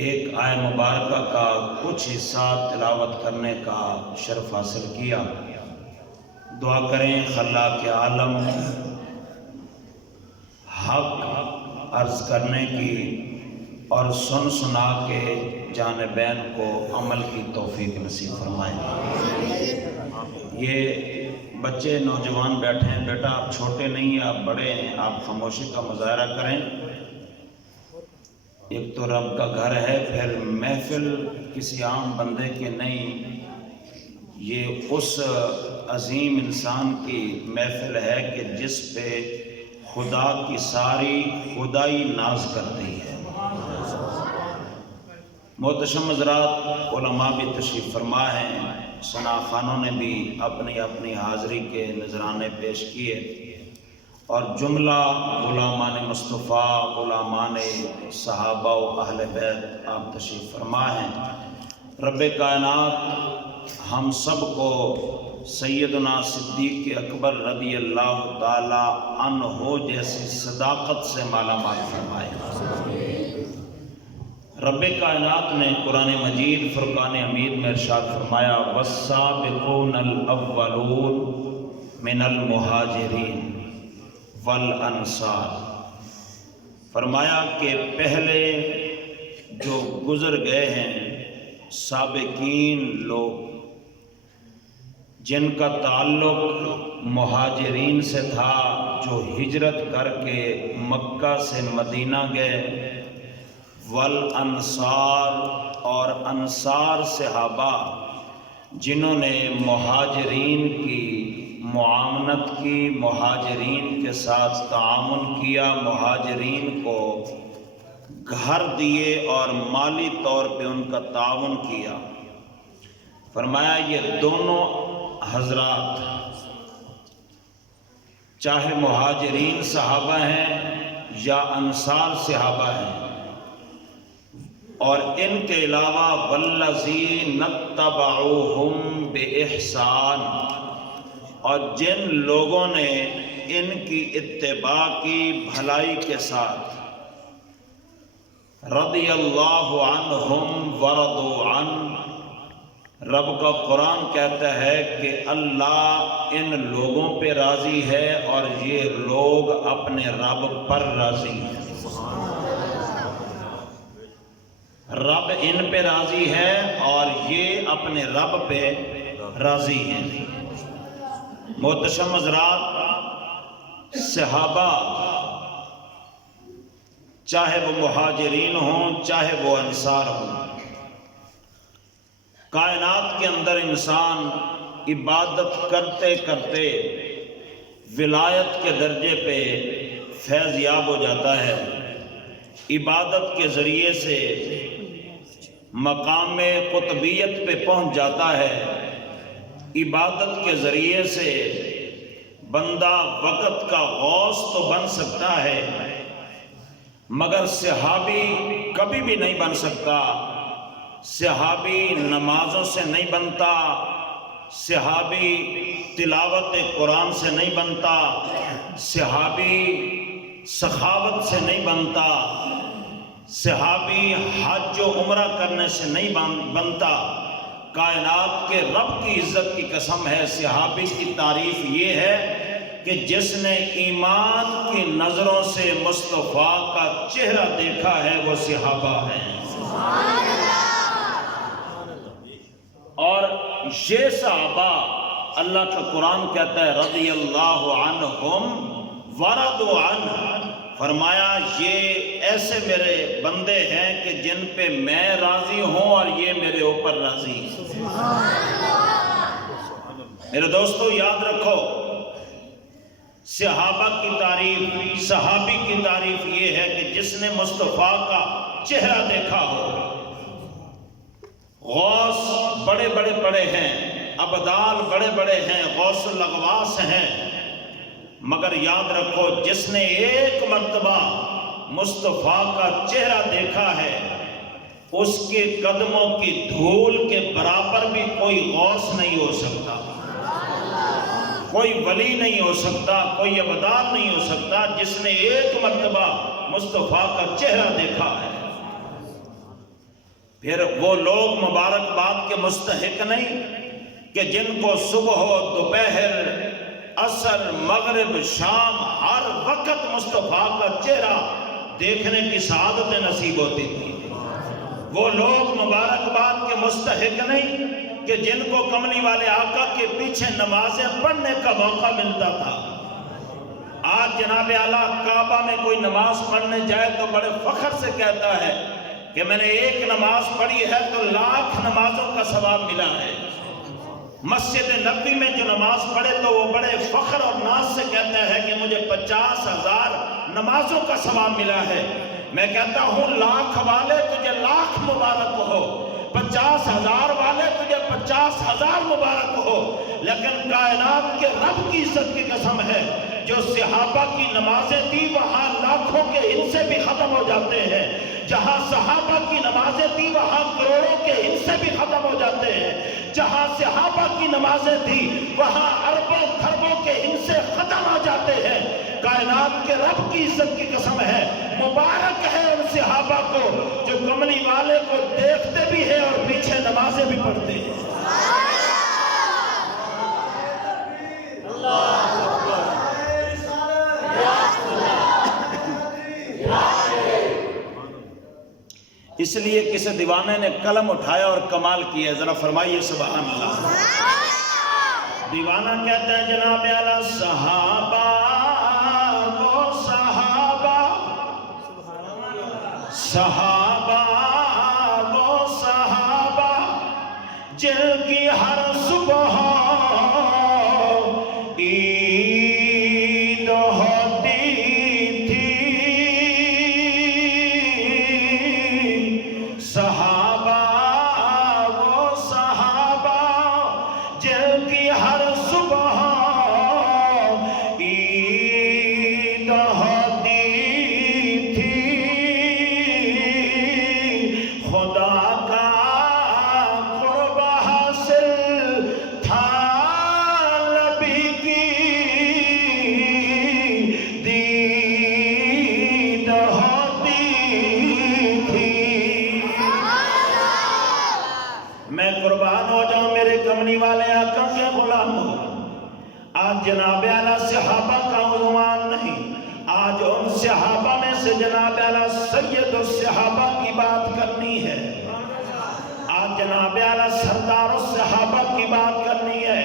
ایک آیہ مبارکہ کا کچھ حصہ تلاوت کرنے کا شرف حاصل کیا۔ دعا کریں خلاق عالم حق عرض کرنے کی اور سن سنا کے جانبین کو عمل کی توفیق نصیب فرمائے۔ یہ بچے نوجوان بیٹھے ہیں، بیٹا آپ چھوٹے نہیں ہیں، آپ بڑے ہیں، آپ خاموشی کا مظاہرہ کریں۔ ایک تو رب کا گھر ہے، پھر محفل کسی عام بندے کی نہیں، یہ اس عظیم انسان کی محفل ہے کہ جس پہ خدا کی ساری خدائی ناز کرتی ہے۔ محتشم حضرات، علماء بھی تشریف فرما ہیں، ثنا خانوں نے بھی اپنی اپنی حاضری کے نذرانے پیش کیے، اور جملہ غلامان مصطفیٰ، غلامان صحابہ و اہل بیت آپ تشریف فرما ہیں۔ رب کائنات ہم سب کو سیدنا صدیق اکبر رضی اللہ تعالی عنہ جیسی صداقت سے مالا مال فرمائے۔ رب کائنات نے قرآن مجید فرقان حمید میں ارشاد فرمایا والسابقون الاولون من المہاجرین والانصار، فرمایا کہ پہلے جو گزر گئے ہیں سابقین لوگ جن کا تعلق مہاجرین سے تھا، جو ہجرت کر کے مکہ سے مدینہ گئے، والانصار اور انصار صحابہ جنہوں نے مہاجرین کی معاونت کی، مہاجرین کے ساتھ تعاون کیا، مہاجرین کو گھر دیے اور مالی طور پہ ان کا تعاون کیا۔ فرمایا یہ دونوں حضرات چاہے مہاجرین صحابہ ہیں یا انصار صحابہ ہیں، اور ان کے علاوہ والذین اتبعوہم بإحسان، اور جن لوگوں نے ان کی اتباع کی بھلائی کے ساتھ، رضی اللہ عنہم ورضوا عنہ، رب کا قرآن کہتا ہے کہ اللہ ان لوگوں پہ راضی ہے اور یہ لوگ اپنے رب پر راضی ہیں۔ رب ان پہ راضی ہے اور یہ اپنے رب پہ راضی ہیں۔ محتشم حضرات، صحابہ چاہے وہ مہاجرین ہوں چاہے وہ انصار ہوں، کائنات کے اندر انسان عبادت کرتے کرتے ولایت کے درجے پہ فیض یاب ہو جاتا ہے، عبادت کے ذریعے سے مقام قطبیت پہ پہنچ جاتا ہے، عبادت کے ذریعے سے بندہ وقت کا غوث تو بن سکتا ہے، مگر صحابی کبھی بھی نہیں بن سکتا۔ صحابی نمازوں سے نہیں بنتا، صحابی تلاوت قرآن سے نہیں بنتا، صحابی سخاوت سے نہیں بنتا، صحابی حج و عمرہ کرنے سے نہیں بنتا۔ کائنات کے رب کی عزت کی قسم ہے، صحابی کی تعریف یہ ہے کہ جس نے ایمان کی نظروں سے مصطفیٰ کا چہرہ دیکھا ہے وہ صحابہ ہیں۔ اور یہ صحابہ اللہ کا قرآن کہتا ہے رضی اللہ عنہم ورضوا عنہ، فرمایا یہ ایسے میرے بندے ہیں کہ جن پہ میں راضی ہوں اور یہ میرے اوپر راضی ہیں۔ میرے دوستو یاد رکھو، صحابہ کی تعریف، صحابی کی تعریف یہ ہے کہ جس نے مصطفیٰ کا چہرہ دیکھا ہو۔ غوث بڑے بڑے بڑے ہیں، ابدال بڑے بڑے ہیں، غوث الاغواث ہیں، مگر یاد رکھو جس نے ایک مرتبہ مصطفیٰ کا چہرہ دیکھا ہے، اس کے قدموں کی دھول کے برابر بھی کوئی غوث نہیں ہو سکتا، کوئی ولی نہیں ہو سکتا، کوئی ابدال نہیں ہو سکتا جس نے ایک مرتبہ مصطفیٰ کا چہرہ دیکھا ہے۔ پھر وہ لوگ مبارکباد کے مستحق نہیں کہ جن کو صبح دوپہر عصر مغرب شام ہر وقت مصطفیٰ کا چہرہ دیکھنے کی سعادت نصیب ہوتی تھی؟ وہ لوگ مبارکباد کے مستحق نہیں کہ جن کو کملی والے آقا کے پیچھے نمازیں پڑھنے کا موقع ملتا تھا؟ آج جناب اعلیٰ کعبہ میں کوئی نماز پڑھنے جائے تو بڑے فخر سے کہتا ہے کہ میں نے ایک نماز پڑھی ہے تو 1,00,000 نمازوں کا ثواب ملا ہے۔ مسجد نبوی میں جو نماز پڑھے تو وہ بڑے فخر اور ناز سے کہتا ہے کہ مجھے 50,000 نمازوں کا ثواب ملا ہے۔ میں کہتا ہوں 1,00,000 والے تجھے 1,00,000 مبارک ہو، 50,000 والے تجھے 50,000 مبارک ہو، لیکن کائنات کے رب کی عزت کی قسم ہے جو صحابہ کی نمازیں تھی وہاں لاکھوں کے حصے بھی ختم ہو جاتے ہیں، جہاں صحابہ کی نمازیں تھی وہاں کروڑوں کے حصے بھی ختم ہو جاتے ہیں، جہاں صحابہ کی نمازیں تھی وہاں اربوں خربوں کے حصے ختم ہو جاتے ہیں۔ کائنات کے رب کی عزت کی قسم ہے، مبارک ہے ان صحابہ کو جو کملی والے کو دیکھتے بھی ہیں اور پیچھے نمازیں بھی پڑھتے ہیں۔ اس لیے کسی دیوانے نے قلم اٹھایا اور کمال کیا، ذرا فرمائیے سبحان اللہ۔ دیوانہ کہتا ہے جناب اعلیٰ صحابہ وہ صحابہ، صحابہ وہ صحابہ جن کی ہر صبح عید ہوتی تھی، صحابہ وہ صحابہ جن کی ہر صبح عید ہوتی تھی، خدا کا قرب حاصل تھا نبی کی دید ہوتی تھی۔ میں قربان ہو جاؤں میرے کملی والے آقا کے غلام ہو۔ آج جناب اعلیٰ صحابہ کا عنوان نہیں، آج ان صحابہ میں سے جناب اعلیٰ سید الصحابہ کی بات کرنی ہے، آج جناب اعلیٰ سردار الصحابہ کی بات کرنی ہے،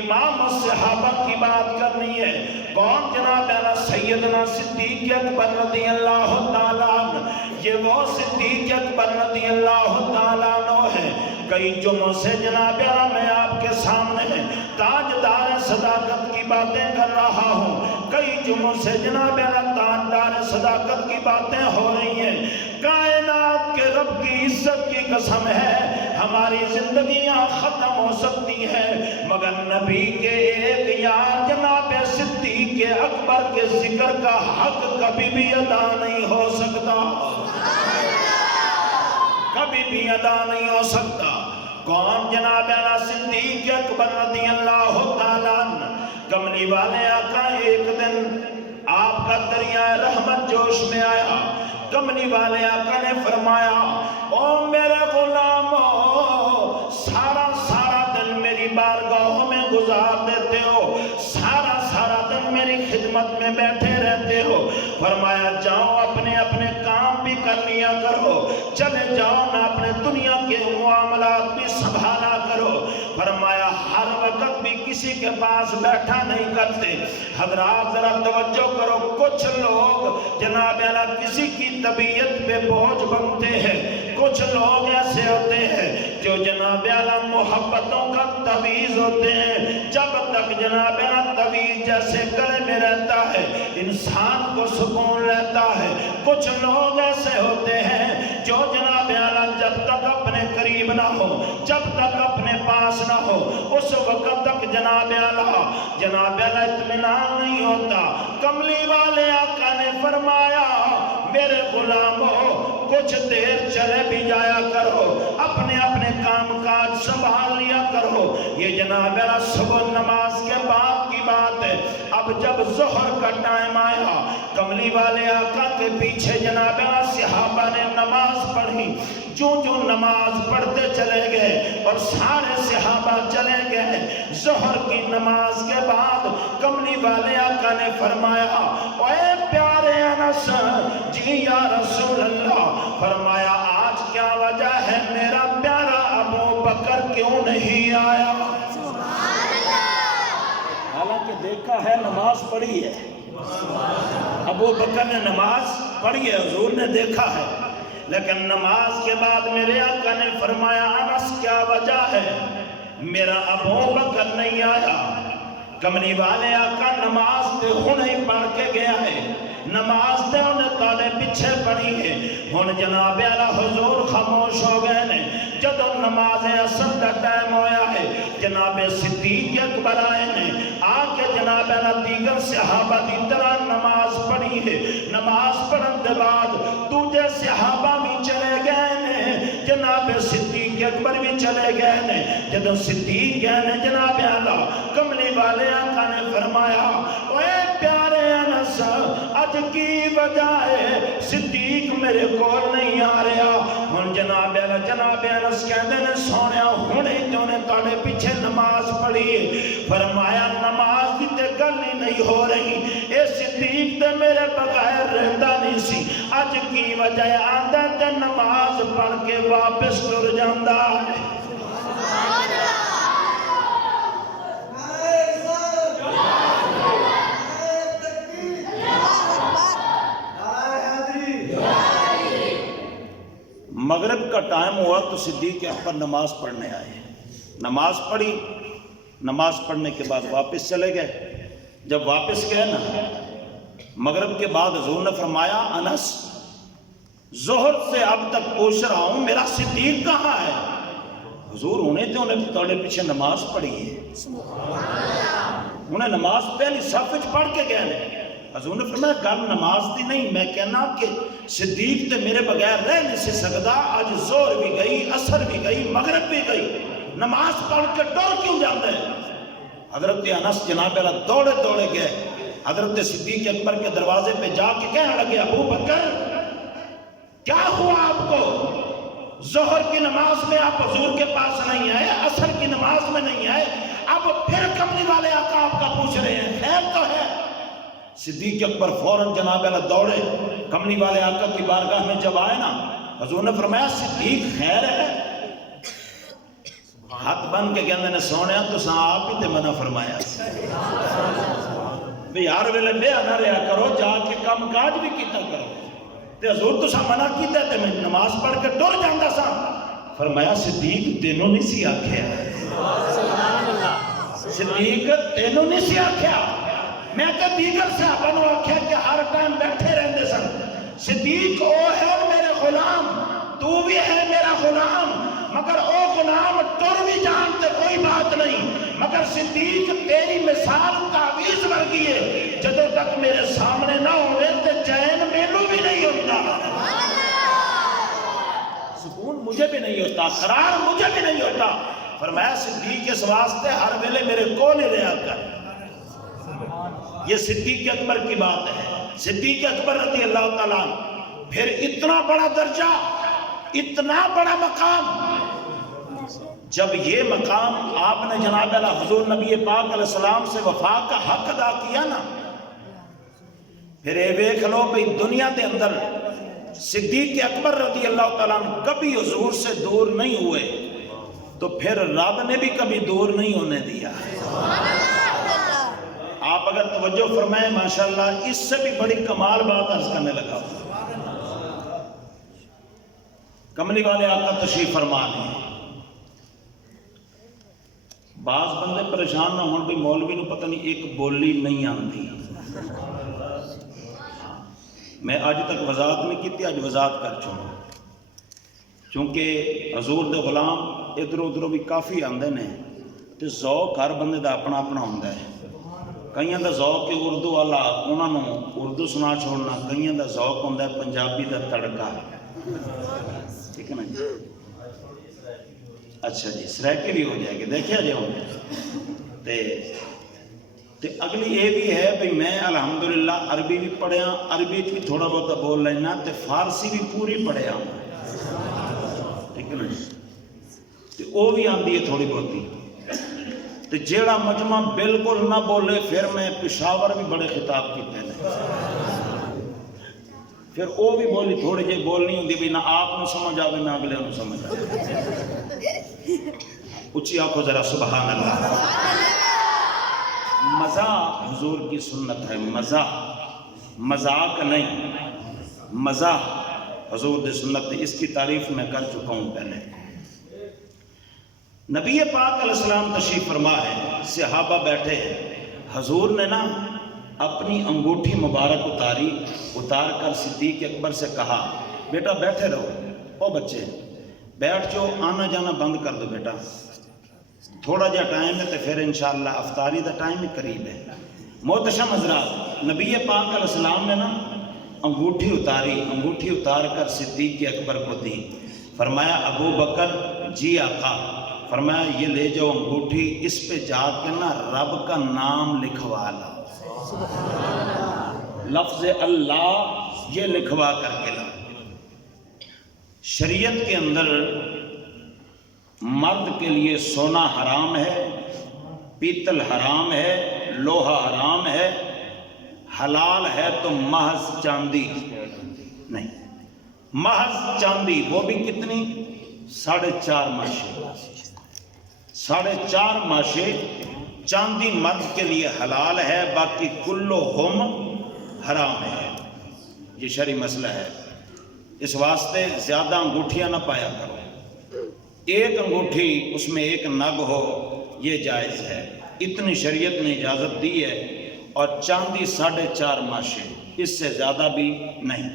امام الصحابہ کی بات کرنی ہے۔ کون جناب اعلیٰ سیدنا صدیق اکبر رضی اللہ تعالیٰ عنہ، یہ وہ صدیق اکبر رضی اللہ تعالیٰ عنہ ہے۔ کئی جمعوں سے جناب اعلیٰ میں آپ کے سامنے تاجدار صداقت کی باتیں کر رہا ہوں، کئی جمعوں سے جناب اعلیٰ تاجدار صداقت کی باتیں ہو رہی ہیں۔ کائنات کے رب کی عزت کی قسم ہے ہماری زندگیاں ختم ہو سکتی ہیں مگر نبی کے ایک یار جناب صدیق اکبر کے ذکر کا حق کبھی بھی ادا نہیں ہو سکتا، کبھی بھی ادا نہیں ہو سکتا۔ کون جناب اعلیٰ صدیق اکبر رضی اللہ تعالیٰ عنہ، کملی والے آقا ایک دن آپ کا دریائے رحمت جوش میں آیا، کملی والے آقا نے فرمایا او میرے غلامو، سارا دن میری بارگاہوں میں گزار دیتے ہو، سارا دن میری خدمت میں بیٹھے رہتے ہو، فرمایا جاؤ اپنے کام بھی کر لیا کرو، چلے جاؤ نہ اپنے دنیا کے معاملات بھی سنبھالا کرو۔ فرمایا ہر وقت بھی کسی کے پاس بیٹھا نہیں کرتے۔ حضرات ذرا توجہ کرو، کچھ لوگ جناب اعلیٰ کسی کی طبیعت پہ بوجھ بنتے ہیں، کچھ لوگ ایسے ہوتے ہیں جو جناب اعلیٰ محبتوں کا تعویذ ہوتے ہیں، جب تک جناب اعلیٰ تعویذ جیسے گلے میں رہتا ہے انسان کو سکون رہتا ہے۔ کچھ لوگ ایسے ہوتے ہیں جو جناب اعلیٰ جب تک اپنے قریب نہ ہو، جب تک اپنے پاس نہ ہو، اس وقت تک جناب اعلیٰ اطمینان نہیں ہوتا۔ کملی والے آقا نے فرمایا میرے غلاموں کچھ دیر چلے بھی جایا کرو، اپنے کام کاج سنبھال لیا کرو۔ یہ جناب اعلیٰ صبح نماز کے بعد کی بات ہے۔ اب جب ظہر کا ٹائم آیا، کملی والے آقا کے پیچھے جناب اعلیٰ صحابہ نے نماز پڑھی، جو نماز پڑھتے چلے گئے اور سارے صحابہ چلے گئے، ظہر کی نماز کے بعد کملی والے آقا نے فرمایا اے پیارے انس، جی یا رسول اللہ، فرمایا آج کیا وجہ ہے میرا پیارا ابو بکر کیوں نہیں آیا؟ حالانکہ دیکھا ہے نماز پڑھی ہے، ابو بکر نے نماز پڑھی ہے، حضور نے دیکھا ہے، لیکن نماز کے بعد میرے آقا نے فرمایا انس کیا وجہ ہے میرا ابو بکر نہیں آیا؟ کملی والے آقا نماز تے ہنے پڑھ کے گیا ہے، نماز تے انہیں تالے پیچھے پڑھی ہے، ہن جناب اعلیٰ حضور خاموش ہو گئے نے۔ جدو نماز اصل کا ٹائم ہویا ہے، جناب صدیق اکبر آئے نے، آکے جناب اعلیٰ دیگر صحابہ دی طرح نماز پڑھی ہے، نماز پڑھن دے بعد دوجے صحابہ بھی چلے گئے نے، جناب صدیق اکبر بھی چلے گئے نے۔ جدو صدیق گئے نے جناب اعلیٰ کملی والے آقا نے فرمایا اے پیارے انس، اج کی وجہ ہے صدیق میرے کول نہیں آ رہا؟ ہن جناب انس کہندے نے سونیا ہنے جو نے تاڑے پیچھے نماز پڑھی، فرمایا نماز دی تے گل ہی نہیں ہو رہی، اے صدیق تے میرے بغیر رہندا نہیں سی، اج کی وجہ ہے آندا تے نماز پڑھ کے واپس ٹر جاندا ہے۔ مغرب کا ٹائم ہوا تو صدیق اکبر نماز پڑھنے آئے، نماز پڑھی، نماز پڑھنے کے بعد واپس چلے گئے۔ جب واپس گئے نا مغرب کے بعد حضور نے فرمایا انس، ظہر سے اب تک پوچھ رہا ہوں میرا صدیق کہاں ہے؟ حضور انہیں توڑے پیچھے نماز پڑھی ہے، انہیں نماز پہلی صف وچ پڑھ کے گئے نے۔ حضور نے فرمایا گل نماز دی نہیں، میں کہنا کہ صدیق تے میرے بغیر رہ نہیں سی سکدا، آج ظہر بھی گئی، عصر بھی گئی، مغرب بھی گئی، نماز پڑھ کے ڈر کیوں جاندے ہیں؟ حضرت انس جناب اللہ دوڑے دوڑے گئے، حضرت صدیق اکبر کے دروازے پہ جا کے کہنے لگے ابو بکر کیا ہوا آپ کو؟ ظہر کی نماز میں آپ حضور کے پاس نہیں آئے، عصر کی نماز میں نہیں آئے، اب پھر کملی والے آقا آپ کا پوچھ رہے ہیں، خیر تو ہے؟ صدیق اکبر فوراً جناب اللہ دوڑے کملی والے آقا کی بارگاہ میں جب آئے نا، حضور نے فرمایا صدیق خیر ہے؟ ہاتھ بن کے کہندے نے سونیا تو آپ ہی تے منع فرمایا بھی ہر ویلے بے نہ رہا کرو، جا کے کام کاج بھی کیتا کرو، تے حضور تو منع کیتا تے میں نماز پڑھ کے ڈر جاندا سا۔ فرمایا صدیق تینوں نہیں سی آکھیا، صدیق تینوں نہیں سی آکھیا، میں کہ دیگر صحابہ نے آکھیا کہ ہر ٹائم بیٹھے رہندے سن، صدیق او ہے میرے غلام، تو بھی ہے میرا غلام، مگر او غلام ٹر بھی جانتے کوئی بات نہیں، مگر صدیق تیری مثال تعویذ ورگی ہے، جدوں تک میرے سامنے نہ ہوئے تے چین میلو بھی نہیں ہوتا، سکون مجھے بھی نہیں ہوتا، قرار مجھے بھی نہیں ہوتا۔ فرمایا صدیق اس واسطے ہر ویلے میرے کول ہی رہا کر۔ یہ صدیق اکبر کی بات ہے، صدیق اکبر رضی اللہ تعالیٰ عنہ، پھر اتنا بڑا درجہ، اتنا بڑا مقام، جب یہ مقام آپ نے جناب اللہ حضور نبی پاک علیہ السلام سے وفا کا حق ادا کیا نا، پھر اے ویکھ لو بھئی دنیا دے اندر صدیق اکبر رضی اللہ تعالیٰ عنہ کبھی حضور سے دور نہیں ہوئے، تو پھر رب نے بھی کبھی دور نہیں ہونے دیا۔ آپ اگر توجہ فرمائیں ماشاءاللہ اس سے بھی بڑی کمال بات عرض کرنے لگا۔ کملی والے آقا تشریف فرما ہیں، بعض بندے پریشان نہ ہون بھی مولوی نو پتہ نہیں ایک بولی نہیں آندی، میں آج تک وضاحت نہیں کی تھی، آج وضاحت کر چھوڑا، چونکہ حضور دے غلام ادھر ادھر بھی کافی آندے نے، تے ذوق ہر بندے دا اپنا اپنا ہوندا ہے، کئیاں دا ذوق ہے اردو والا انہاں نو اردو سنا چھوڑنا، کئیاں دا ذوق ہوندا ہے پنجابی دا تڑکا، ٹھیک ہے نا جی؟ اچھا جی سریکی بھی ہو جائے گی، دیکھیا جی ہوں تے اگلی یہ بھی ہے بھئی میں الحمدللہ عربی بھی پڑھیا، عربی بھی تھوڑا بہت بول لینا، تے فارسی بھی پوری پڑھیا ہوں، تے وہ بھی آندی ہے تھوڑی بہتی. تے جیڑا مجمع بالکل نہ بولے پھر میں پشاور بھی بڑے خطاب کیتے ہیں، پھر وہ بھی بولی تھوڑی جی بولنی ہوندی بھی نہ آپ نو سمجھ آوے نہ اگلے نو سمجھ آوے. اچھی آنکھو ذرا سبحان اللہ. مزاح حضور کی سنت ہے، مزاح، مذاق نہیں، مزاح حضور کی سنت ہے. اس کی تعریف میں کر چکا ہوں پہلے. نبی پاک علیہ السلام تشریف فرما ہے، صحابہ بیٹھے ہیں. حضور نے نا اپنی انگوٹھی مبارک اتار کر صدیق اکبر سے کہا بیٹا بیٹھے رہو، او بچے بیٹھ جو، آنا جانا بند کر دو بیٹا، تھوڑا جا ٹائم ہے تو پھر انشاءاللہ افطاری دا ٹائم ہی قریب ہے. محتشم حضرات، نبی پاک علیہ السلام نے نا انگوٹھی اتاری، انگوٹھی اتار کر صدیق اکبر کو دی. فرمایا ابو بکر جی آقا، فرمایا یہ لے جاؤ انگوٹھی، اس پہ جا کے نا رب کا نام لکھوا لاؤ، لفظ اللہ یہ لکھوا کر کے لاؤ. شریعت کے اندر مرد کے لیے سونا حرام ہے، پیتل حرام ہے، لوہا حرام ہے. حلال ہے تو محض چاندی نہیں، محض چاندی، وہ بھی کتنی؟ 4.5 ماشے، 4.5 ماشے چاندی مرد کے لیے حلال ہے، باقی کلہم حرام ہے. یہ شرعی مسئلہ ہے. اس واسطے زیادہ انگوٹھیاں نہ پایا کرو. ایک انگوٹھی اس میں ایک نگ ہو یہ جائز ہے، اتنی شریعت نے اجازت دی ہے. اور چاندی 4.5 ماشے، اس سے زیادہ بھی نہیں.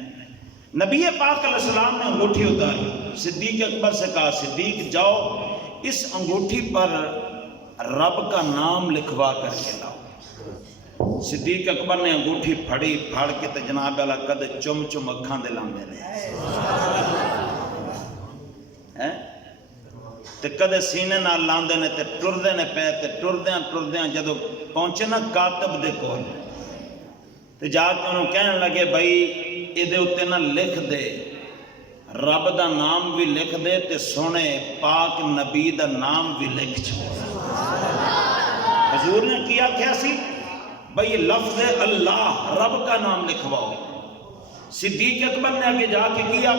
نبی پاک علیہ السلام نے انگوٹھی اتاری، صدیق اکبر سے کہا صدیق جاؤ اس انگوٹھی پر رب کا نام لکھوا کر کے لاؤ. صدیق اکبر نے انگوٹھی پھاڑ کے تے جناب والا کد چم چم اکھاں دے لاندے رہے تے کدے سینے نال لاندے نے تے ٹردے نے پے تے ٹردیاں جدو پہنچے نا کاتب دے کول تے جا کے انہوں کہنے لگے بھائی ادھے اتے نا لکھ دے، رب دا نام بھی لکھ دے تے سونے پاک نبی دا نام بھی لکھ چھوڑ. حضور نے کیا سی بھئی لفظ اللہ رب کا نام لکھواؤ. صدیق اکبر نے آگے جا کے کیا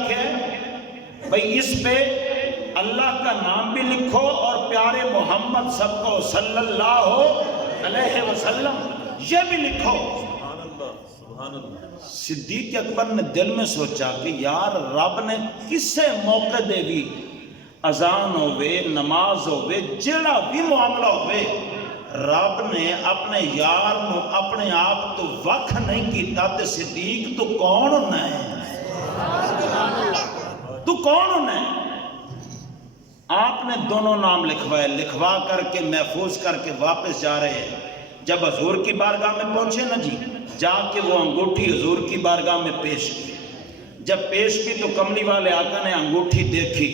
بھئی اس پہ اللہ کا نام بھی لکھو اور پیارے محمد صلی اللہ علیہ وسلم یہ بھی لکھو. صدیق اکبر نے دل میں سوچا کہ یار رب نے کسے موقع دے بھی اذان ہوئے، نماز ہوئے، جڑا بھی معاملہ ہوئے، رب نے اپنے یار نو اپنے آپ تو وقت نہیں کیتا. تے صدیق تو کون ہونا ہے؟ تو کون ہونا ہے؟ آپ نے دونوں نام لکھوائے، لکھوا کر کے محفوظ کر کے واپس جا رہے ہیں. جب حضور کی بارگاہ میں پہنچے نا جی، جا کے وہ انگوٹھی حضور کی بارگاہ میں پیش کی. جب پیش کی تو کملی والے آقا نے انگوٹھی دیکھی.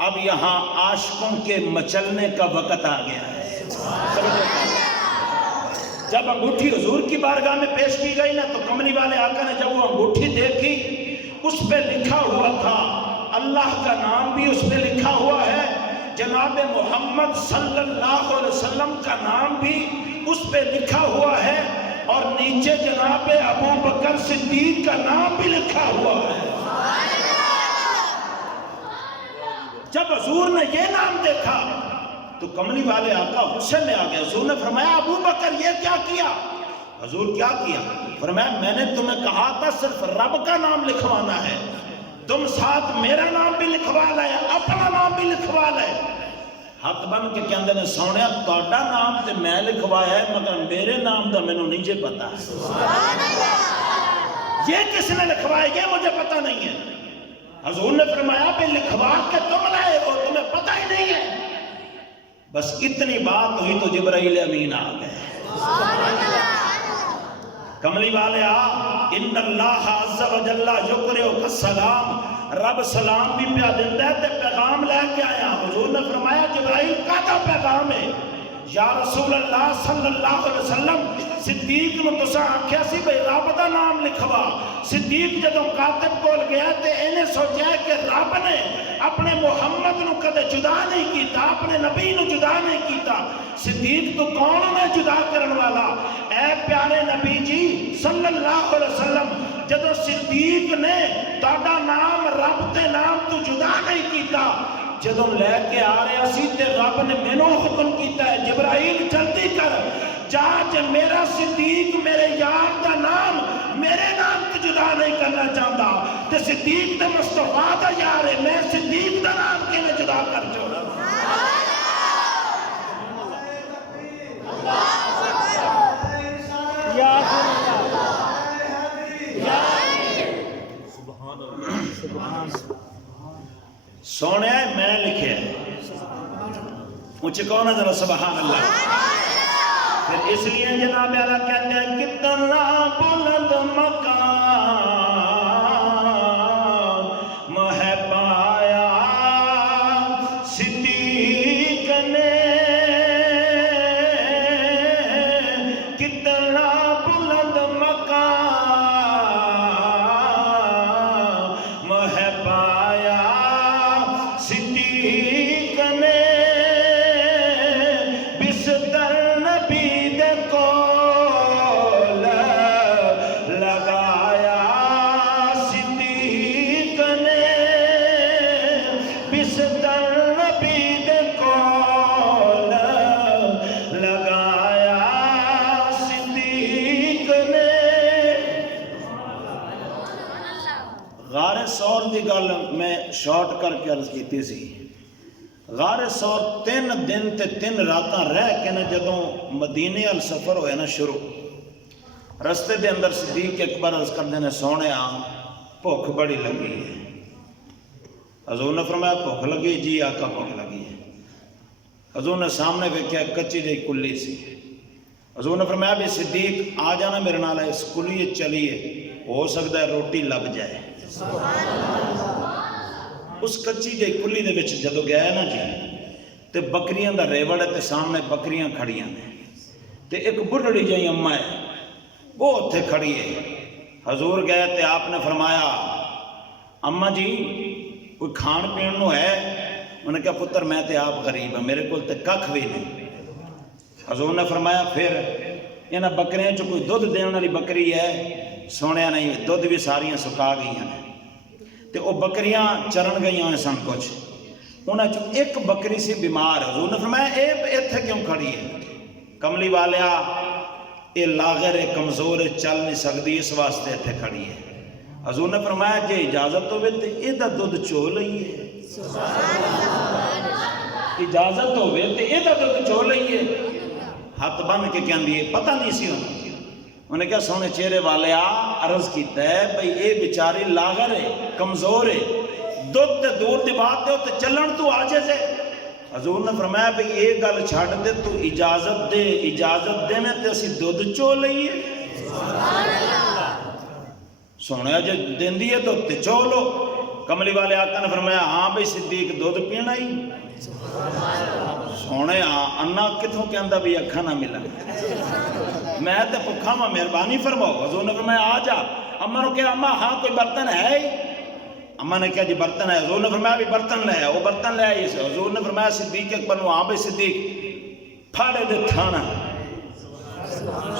اب یہاں عاشقوں کے مچلنے کا وقت آ گیا ہے. جب انگوٹھی حضور کی بارگاہ میں پیش کی گئی نا تو کملی والے آقا نے جب وہ انگوٹھی دیکھی، اس پہ لکھا ہوا تھا اللہ کا نام بھی اس پہ لکھا ہوا ہے، جناب محمد صلی اللہ علیہ وسلم کا نام بھی اس پہ لکھا ہوا ہے، اور نیچے جناب ابو بکر صدیق کا نام بھی لکھا ہوا ہے. جب حضور نے یہ نام دیکھا تو کملی والے آقا غصے میں آ گئے. حضور نے فرمایا ابو بکر یہ کیا کیا؟ حضور کیا کیا؟ فرمایا میں نے تمہیں کہا تھا صرف رب کا نام لکھوانا ہے، تم ساتھ میرا نام بھی لکھوا لے، اپنا نام بھی لکھوا لے. ہاتھ بن کے کہندے نے سونیا تہاڈا نام تے میں لکھوایا ہے مگر میرے نام دا مینوں نہیں جے پتا. یہ کس نے لکھوایا یہ مجھے پتہ نہیں ہے. حضور نے فرمایا بھی لکھوا کے تم لائے ہو، تمہیں پتہ ہی نہیں ہے. بس اتنی بات ہوئی تو جبرائیل امین آ گئے. کملی والے ان اللہ عز و جل یقرئک السلام، رب سلام بھی پیا دیتا ہے تے پیغام لے کے آیا. حضور نے فرمایا جبرائیل کا پیغام ہے؟ یا رسول اللہ صلی اللہ علیہ وسلم صدیق نو تساں آکھیا سی بھئی رب دا نام لکھوا. صدیق جدوں کاتب کول گیا تے انہیں سوچا کہ رب نے اپنے کدے جدا نہیں کیتا، اپنے نبی نو جدا نہیں کیتا۔ صدیق تو کون ہے جدا کرن والا؟ اے پیارے نبی جی صلی اللہ علیہ وسلم، جدو صدیق نے تہاڈا نام رب دے نام تو جدا نہیں کیتا، جدو لے کے آ رہا سی تے رب نے مینوں حکم کیتا ہے جبرائیل جلدی کر جا، جے میرا صدیق میرے یار دا نام میرے نام تو جدا نہیں کرنا چاہتا تے صدیق تے مصطفیٰ دا یار ہے، میں صدیق دا نام کیویں جدا کر چھوڑا؟ سونے میں لکھے اونچے کون ہے ذرا سبحان اللہ؟ پھر اس لیے جناب اعلیٰ کہتے ہیں کتنا بلند مقام ہے پایا صدیق نے، کتنا بلند مقام ہے پایا صدیق نے، بستر نبی دے کول لگایا صدیق نے، بستر نبی دے کول لگایا صدیق نے۔ غار ثور دی گل میں شارٹ کر کے عرض کیتی سی۔ غار ثور 3 دن تے 3 راتاں رہ کے نا جدوں مدینے ال سفر ہوئے نا شروع، رستے دے اندر صدیق اکبر عرض کردے نے سونے بھوک بڑی لگی ہے۔ حضور نے فرمایا بھوک لگی؟ جی آقا بھوک لگی ہے۔ حضور نے سامنے ویکھیا کچی جہی کلی سی۔ حضور نے فرمایا بھی صدیق آ جانا میرے نال اس کلی چلیے، ہو سکتا ہے روٹی لب جائے۔ اس کچی جہی کلی دے وچ جدو گیا نا جی تے بکریاں دا ریوڑ ہے تے سامنے بکریاں کھڑیاں نے تے ایک بڑھڑی جہی اماں ہے وہ اتھے کھڑی ہے۔ حضور گئے تے آپ نے فرمایا اماں جی کوئی کھان پین نو ہے؟ انہوں نے کہا پتر میں تے آپ غریب ہوں، میرے کول تے ککھ بھی نہیں۔ حضور نے فرمایا پھر انہاں بکریاں چ کوئی دودھ دین والی بکری ہے؟ سونے نہیں، دودھ بھی ساریاں سکا گئی ہیں تے وہ بکریاں چرن گئی ہیں سن کچھ، انہاں چ ایک بکری سی بیمار۔ حضور نے فرمایا اے ایتھے کیوں کھڑی ہے؟ کملی والیا اے لاغر ہے، کمزور ہے، چل نہیں سکتی، اس واسطے ایتھے کھڑی ہے۔ حضور نے فرمایا جے اجازت ہوئے تے اے دا دودھ چو لئیے، اجازت ہوئے تے اے دا دودھ چو لئیے۔ ہاتھ بن کے کہن دیئے پتہ نہیں سی ہونا۔ انہوں نے کہا سونے چہرے والے عرض کیتا ہے بھئی اے بیچاری لاغر ہے، کمزور ہے، دودھ تے دور دی بات دے تے چلن تو عاجز ہے۔ حضور نے فرمایا بھئی یہ گل چھڑ دے، تو اجازت دے، اجازت دے میں تے اسی دودھ چو لئیے۔ سونے جے دین دیئے تو تے چو لو۔ کملی والے آقا نے فرمایا ہاں بھئی صدیق دودھ پینا ہی۔ سونے انہ کتوں کے اندر بھی اکھا نہ ملا، میں تے پکھا ماں مہربانی فرماؤ۔ حضور نے فرمایا آ جا۔ اماں نے کہا اماں ہاں کوئی برتن ہے ہی؟ اماں نے کہا جی برتن ہے۔ حضور نے فرمایا بھی برتن لے، وہ برتن لے آئی۔ حضور نے فرمایا صدیق اکبر نو ہاں بھئی صدیق پھاڑے دے تھانا۔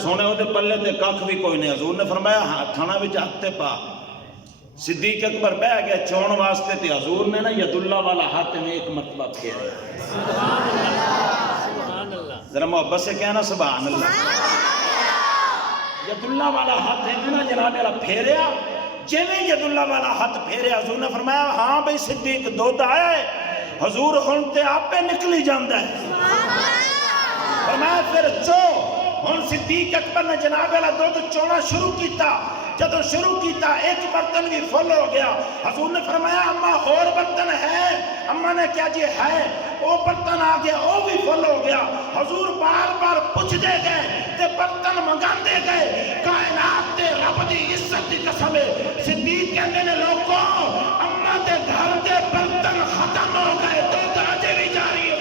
سونے وہ دے پلے تے کاکھ بھی کوئی نہیں۔ حضور نے فرمایا ہاں تھانا بھی جاتے پا۔ صدیق اکبر بہ گیا چون واسطے تے حضور نے نا ید اللہ والا ہاتھ میں ایک مرتبہ پھیرا۔ ذرا محبت سے کہنا سبحان اللہ۔ ید اللہ والا ہاتھ ہے نا جناب والا پھیریا، جویں ید اللہ والا ہاتھ پھیریا حضور نے فرمایا ہاں بھئی صدیق دودھ آیا ہے۔ حضور ہن تے آپے نکلی جاندا ہے۔ فرمایا پھر چو۔ ہن صدیق اکبر نے جناب والا دودھ چونا شروع کیتا۔ جدو شروع کیتا ایک برتن بھی فل ہو گیا۔ حضور نے فرمایا اماں اور برتن ہے؟ اماں نے کیا جی ہے؟ وہ برتن آ گیا، وہ بھی فل ہو گیا۔ حضور بار بار پوچھ دے گئے تے برتن منگان دے گئے۔ کائنات تے رب دی عزت دی قسم ہے، صدیق کہندے نے لوگوں اماں دے گھر دے برتن ختم ہو گئے تو تاجے بھی جاری ہے۔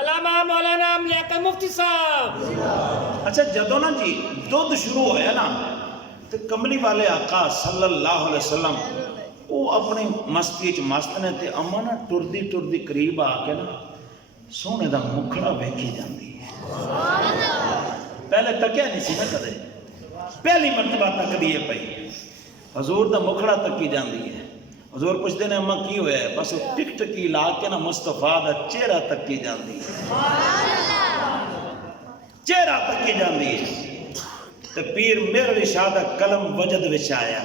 علامہ مولانا مفتی صاحب. اچھا جدو نا جی دودھ شروع ہویا نا تو کملی والے آقا صلی اللہ علیہ وسلم وہ اپنی مستی مست نے تے اما نا ٹردی ٹردی قریب آ کے نا سونے دا مکھڑا ویکھی جاندی ہے. پہلے تکیا نہیں سی نا کدے، پہلی مرتبہ تک دیے پئی حضور دا مکھڑا تکی جاندی ہے. حضور پوچھتے ہیں اما کی ہویا ہے؟ بس وہ ٹک ٹکی لا کے نا مصطفیٰ دا چہرہ تکی جاندی ہے، چہرہ تکی جاندی ہے. تو پیر میر علی شاہ دا قلم وجد وچ آیا.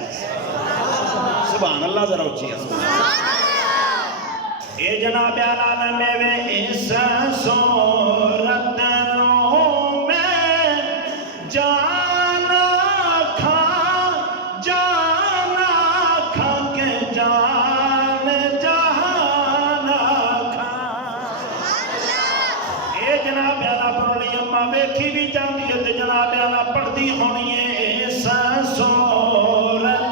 سبحان اللہ ذرا اچھی ہے. اے جناب عالم میں اس صورت نو میں جانا کھا کے جان جہانا کھا. اے جناب عالم پڑھنی اما ویکھی بھی جاندی ہے تے جناب عالم پڑھدی ہونی ہے اس صورت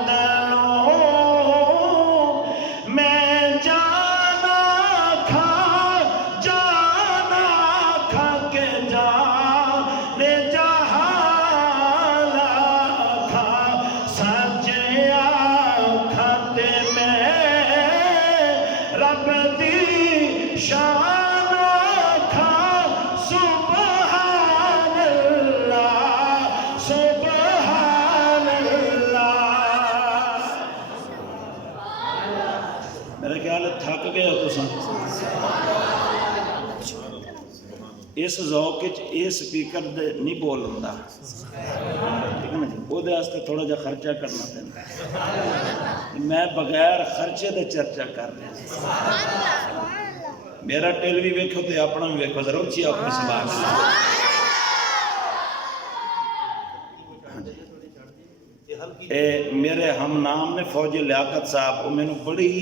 اس ذوق یہ سپیکر نہیں بولتا، ٹھیک ہے نا جی. وہ تھوڑا جا خرچہ کرنا پہنتا. میں بغیر خرچے دے چرچا کر رہا. میرا ٹیل بھی ویکھو تو اپنا بھی ویکھو ضرور چی اپنی سبحان اللہ. میرے ہم نام نے فوجی لیاقت صاحب وہ میں نے بڑی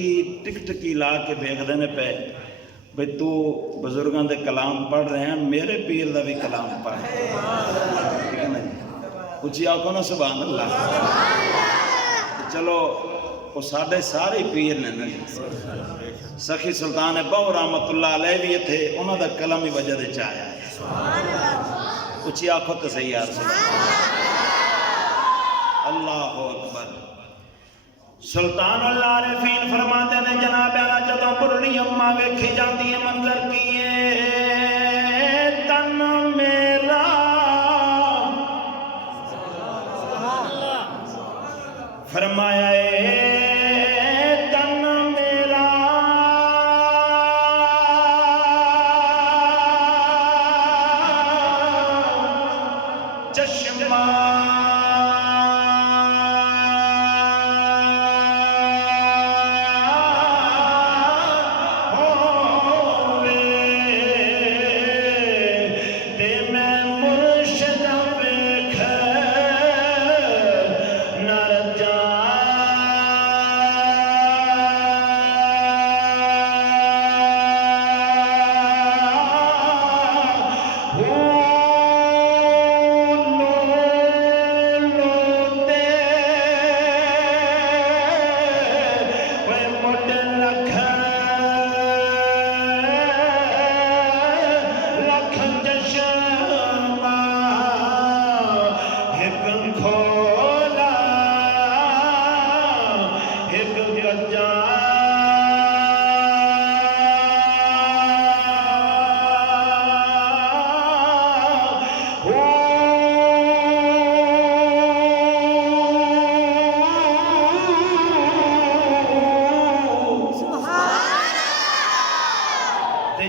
ٹک ٹکی لا کے دیکھ دینے پہ بھئی تو بزرگاں دے کلام پڑھ رہے ہیں، میرے پیر دا بھی کلام پڑھ رہے ہیں. اچھی آکھو نا سبحان اللہ. چلو وہ سارے پیر نے نہیں. سخی سلطان بہو رحمت اللہ علیہ بھی تھے، انہوں دا کلام ہی وجہ دے چاہیا ہے. اچھی آکھو تو صحیح یار اللہ اکبر. سلطان اللہ عارفین فرماتے ہیں جناب اعلیٰ جدوں پرنی اما ویکھی جاندی ہے منظر کیے تن میرا فرمایا تن میرا چشمہ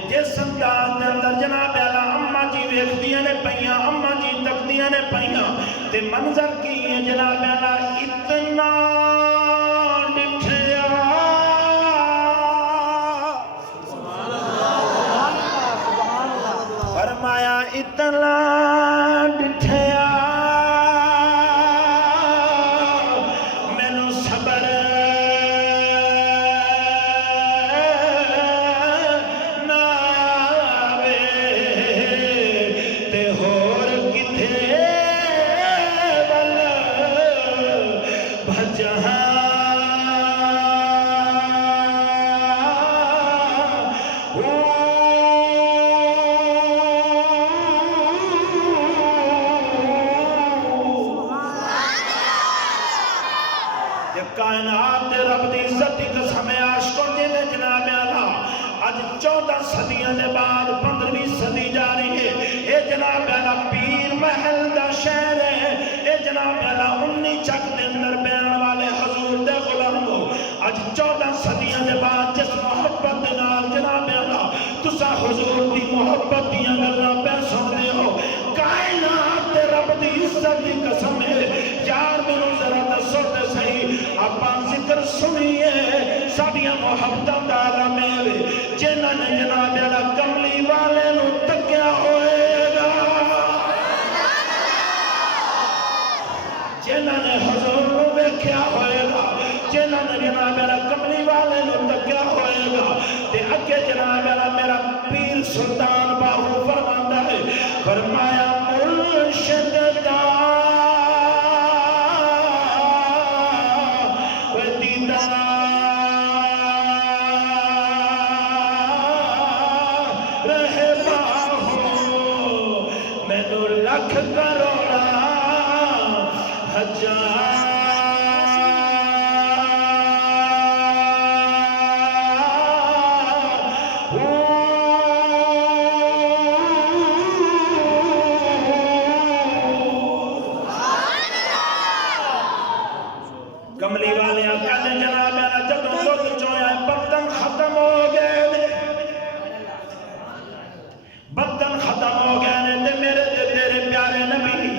جس انداز دے اندر جناب اعلیٰ اما جی ویکھدیاں نے پئیاں، اما جی تکدیاں نے پئیاں تے منظر کی ہے جناب اعلیٰ اتنا ڈٹھیا فرمایا اتنا ڈٹھیا مینوں صبر صدیاں دے بعد 15ویں صدی جاری ہے. اے جناب اعلیٰ پیر محل دا شہر ہے. اے جناب اعلیٰ 19 چک دے اندر بیان والے حضور دے غلام ہو. اج 14 صدیاں دے بعد جس محبت دے نال جناب اعلیٰ تسا حضور دی محبت دیاں گلاں پہ سنتے ہو. کائنات دے رب دی عزت دی قسم ہے یار مینوں ذرا دسو تے صحیح اپاں ذکر سنیے ساڈیاں محبتاں دا عالم ہے جنہاں نے جناب اعلیٰ کملی والے نوں تکیا ہوئے گا, جنہاں نے حضور نوں ویکھیا ہوئے گا, جنہاں نے جناب اعلیٰ کملی والے نوں تکیا ہوئے گا. تے اگے جناب اعلیٰ میرا پیر سلطان باہو فرماندا ہے, فرمایا مرشد دا دیدار رہے باہو مینوں لکھ کروڑا ہزار کملی والے آقا نے جناب اعلیٰ جدوں دودھ چویا برتن ختم ہو گئے, برتن ختم ہو گئے نے تے میرے تے تیرے پیارے نبی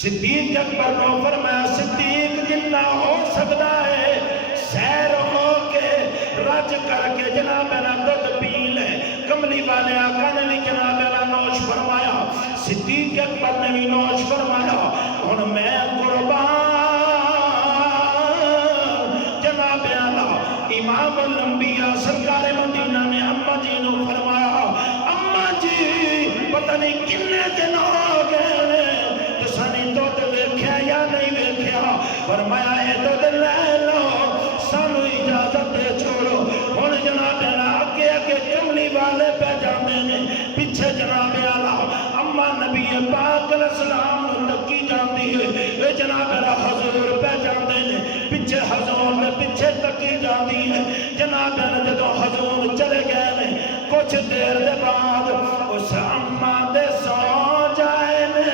صدیق اکبر کو فرمایا صدیق جنہ ہو سکتا ہے سیر ہو کے رج کر کے جناب اعلیٰ دودھ پی لے. کملی والے آقا نے بھی جناب اعلیٰ نوش فرمایا, صدیق اکبر نے بھی نوش فرمایا. ہن میں قربان جناب اعلیٰ امام الانبیاء سرکار مدینہ نے اماں جی نو فرمایا, اماں جی پتہ نہیں کنے دن ہو گئے تساں نے دودھ ویکھیا یا نہیں ویکھیا. فرمایا اے دودھ لے لو سانو اجازت دے چھوڑو. ہن جناب اعلیٰ اگے اگے کملی والے پہ جاندے نے, پیچھے جناب اعلیٰ اماں نبی پاک علیہ السلام نو تکی جاندی ہے. اے جناب اعلیٰ حضور پہ جاندے نے, پیچھے حضور میں پیچھے تکی جاندی ہے. جناب اعلیٰ جدوں حضور چلے گئے نے کچھ دیر دے بعد اس اماں دے سو جائے نے,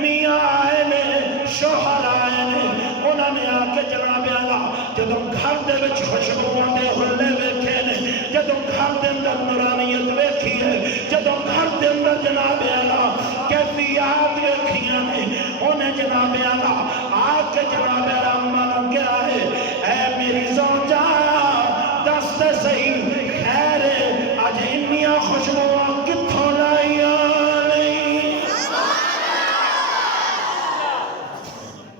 میاں آئے نے, شوہر آئے نے. انہاں نے آ کے جناب اعلیٰ جدوں گھر دے وچ خوشبوؤں دے حلے ویکھے نے, جدوں گھر دے اندر نورانیت ویکھی ہے, جدوں گھر دے اندر جناب اعلیٰ کیفیات ویکھیاں نے, انہیں جناب اعلیٰ آ کے جناب اعلیٰ اماں نوں کہا ہے اے میری زوجہ دس تے صحیح خیر اج انیاں خوشبوؤں کتھوں لائیاں نہیں,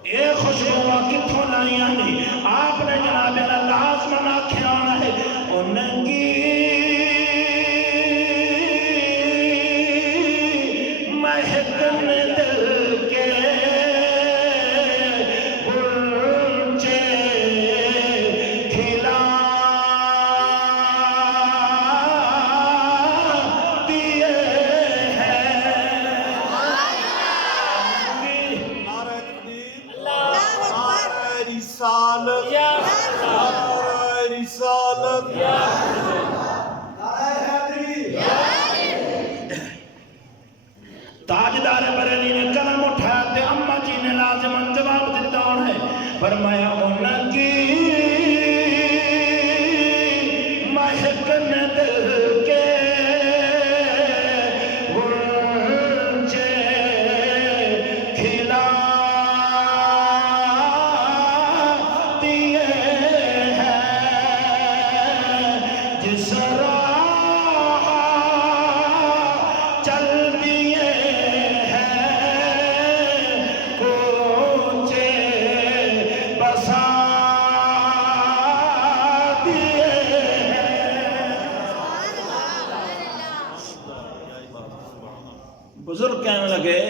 اے خوشبوؤں کتھوں لائیاں نہیں. آپ نے جناب اعلیٰ لازماً آکھیا ہے انہیں کی مہکن دل کے گلچے کھلا دیے ہیں. نعرہ تکبیر, نعرہ رسالت, نعرہ رسالت, نعرہ حیدری. تاجدار بریلی نے قلم اٹھایا تے اماں جی نے لازماً جواب دیتا ہے. فرمایا انہاں کی مہکن دل کے گلچے کھلا دیے ہیں, جس راہ چل دیے کوچے بسا دیے ہیں. بزرگ کہنے لگے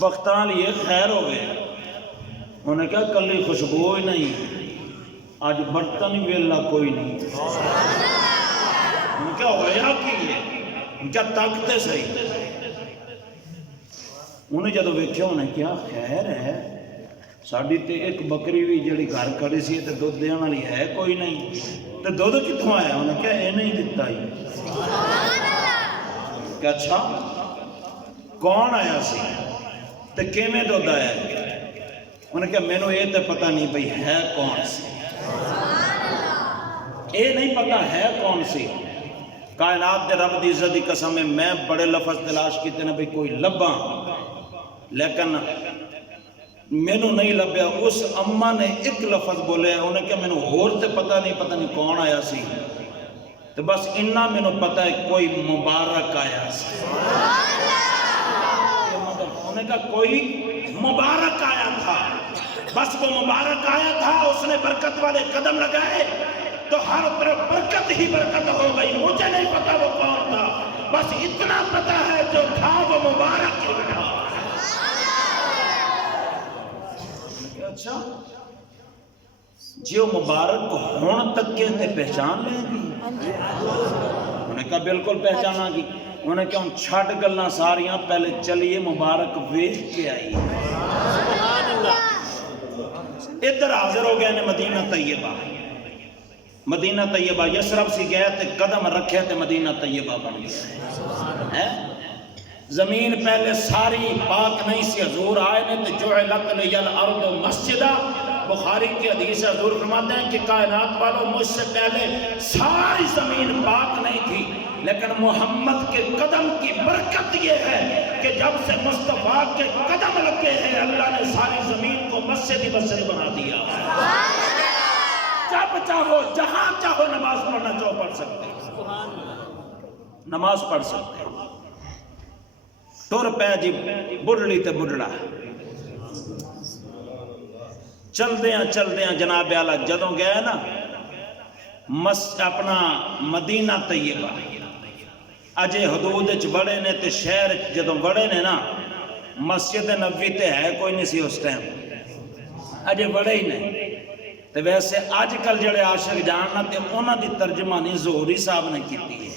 وقتان یہ خیر ہو گئے. انہوں نے کہا کلی خوشبو ہی نہیں, آج برتن ہی ویلا کوئی نہیں. ان کیا ہویا کی ہے, ان کیا طاقتے صحیح. انہیں جدو ویکھیا انہیں کیا خیر ہے ਸਾਡੀ ਤੇ ਇੱਕ ਬੱਕਰੀ ਵੀ ਜਿਹੜੀ ਘਰ ਖੜੀ ਸੀ ਤੇ ਦੁੱਧ ਦੇਣ ਵਾਲੀ ਹੈ ਕੋਈ ਨਹੀਂ, ਤੇ ਦੁੱਧ ਕਿੱਥੋਂ ਆਇਆ? ਉਹਨੇ ਕਿਹਾ ਇਹਨੇ ਹੀ ਦਿੱਤਾ ਹੀ। ਕਿ ਅੱਛਾ ਕੌਣ ਆਇਆ ਸੀ ਤੇ ਕਿਵੇਂ ਦੁੱਧ ਆਇਆ? ਉਹਨੇ ਕਿਹਾ ਮੈਨੂੰ ਇਹ ਤੇ ਪਤਾ ਨਹੀਂ ਬਈ ਹੈ ਕੌਣ ਸੀ, ਇਹ ਨਹੀਂ ਪਤਾ ਹੈ ਕੌਣ ਸੀ। ਕਾਇਨਾਤ ਦੇ ਰੱਬ ਦੀ ਇੱਜ਼ਤ ਦੀ ਕਸਮ ਹੈ ਮੈਂ ਬੜੇ ਲਫ਼ਜ਼ ਤਲਾਸ਼ ਕੀਤੇ ਨੇ ਬਈ ਕੋਈ ਲੱਭਾਂ, لیکن مینوں نہیں لبیا۔ اس اما نے ایک لفظ بولے، انہیں کہ مینوں ہور تے پتہ نہیں کون آیا سی، تو بس اتنا مینوں پتہ ہے کوئی مبارک آیا سی۔ انہیں کہا کوئی مبارک آیا تھا، بس وہ مبارک آیا تھا، اس نے برکت والے قدم لگائے تو ہر طرف برکت ہی برکت ہو گئی۔ مجھے نہیں پتا وہ کون تھا، بس اتنا پتا ہے جو تھا وہ مبارک ہی تھا۔ اچھا جی وہ مبارک ہون تک کے پہچان لیں گی؟ انہیں کہا بالکل پہچانا گی۔ انہیں کہا ان چھٹ گلنا ساریاں پہلے چلیے مبارک ویکھ کے آئی۔ ادھر حاضر ہو گئے نے مدینہ طیبہ۔ مدینہ طیبہ یسرب سی گئے تے قدم رکھے تے مدینہ طیبہ بن گئے۔ زمین پہلے ساری پاک نہیں سی، حضور آئے نے تے جعلت لی الارض مسجدہ۔ بخاری کی حدیث حضور فرماتے ہیں کہ کائنات والوں مجھ سے پہلے ساری زمین پاک نہیں تھی، لیکن محمد کے قدم کی برکت یہ ہے کہ جب سے مصطفیٰ کے قدم لگے ہیں اللہ نے ساری زمین کو مسجد ہی مسجد بنا دیا۔ جب چاہو جہاں چاہو نماز پڑھنا چاہو پڑھ سکتے، نماز پڑھ سکتے۔ ٹر پہ جی بڑھلی تے بڑھڑا، چل دیاں جناب اعلیٰ جدوں گئے نا اپنا مدینہ طیبہ، اجے حدود بڑے نے تے شہر جدوں بڑے نے نا، مسجد نبوی تے ہے کوئی نہیں سی اس ٹائم، اجے بڑے ہی نے۔ تے ویسے آج کل جڑے عاشق جاننا تے انہاں دی ترجمانی زہری صاحب نے کیتی ہے،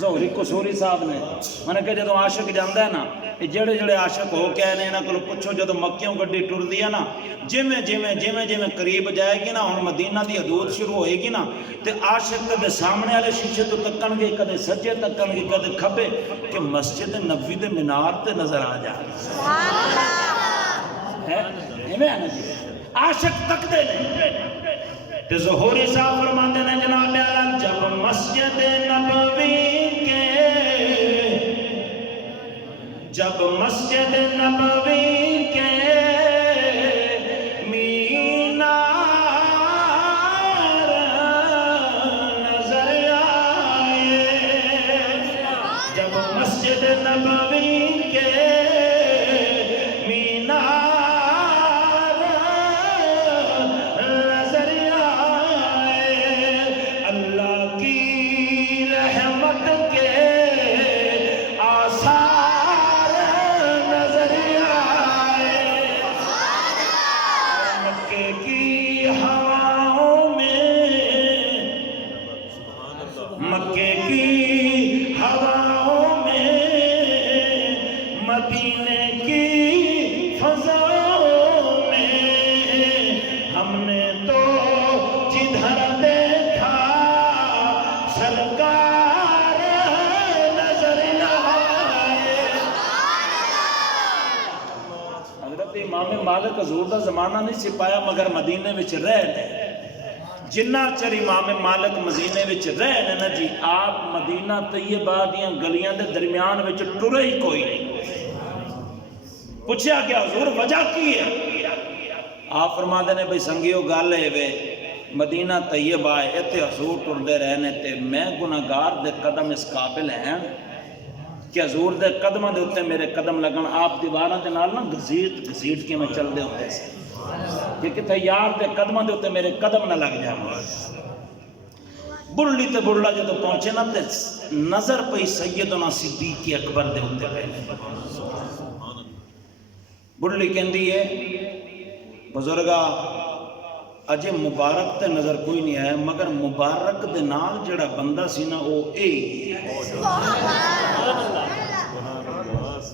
زہری قصوری صاحب نے۔ میں نے کہا جدوں عاشق جاندا ہے نا، جڑے عاشق ہو کے آئے انہاں کولوں پوچھو جدوں مکیوں گڈی ٹردی ہے نا، جویں قریب جائے گی نا، ہن مدینہ دی حدود شروع ہوئے گی نا، تے عاشق کدے سامنے والے شیشے تو تکن گے، کدے سجے تکن گے، کدے کھبے، کہ مسجد نبوی دے مینار تے نظر آ جائے۔ سبحان اللہ ہے ایویں ہے نا جی، عاشق تکدے نے۔ تے ظہوری صاحب فرماندے نے جناب اعلیٰ جب مسجد نبوی کے، جب مسجد نبوی کے مینار نظر آئے، جب مسجد نبوی کے مینار نظر آئے، اللہ کی رحمت کے آثار نظر آئے، مکے کی ہواؤں میں، مکے کی ہواؤں میں، مدینے کی فضاؤں میں، ہم نے تو جدھر دیکھا سرکار نظر آئے۔ حضرت امام مالک حضور دا زمانہ نہیں سی پایا مگر مدینے وچ رہ نے، جنہ چر امام مالک مدینے وچ رہ نے نا جی، آپ مدینہ طیبہ دیاں گلیاں دے درمیان وچ ٹرے ہی کوئی نہیں۔ پوچھا کہ حضور وجہ کی ہے؟ آپ فرما دے نے بھئی سنگیو گل ہے وے مدینہ طیبہ ہے، ایتھے حضور ٹردے رہنے تے میں گناہگار دے قدم اس قابل ہیں کہ حضور دے قدماں دے اوتے میرے قدم لگن۔ آپ دیواراں دے نال نا گھسیٹ کے میں چل دے ہوندے سے کہ کتے یار دے قدماں دے اوتے میرے قدم نہ لگ جائیں۔ بڑھلی تے بڑھڑا جدوں پہنچے نا تے نظر پئی سیدنا صدیق اکبر دے اوتے پہلے۔ بڑھلی کہندی ہے بزرگا اجے مبارک تے نظر کوئی نہیں آیا، مگر مبارک دے نال جڑا بندہ سی نا او اے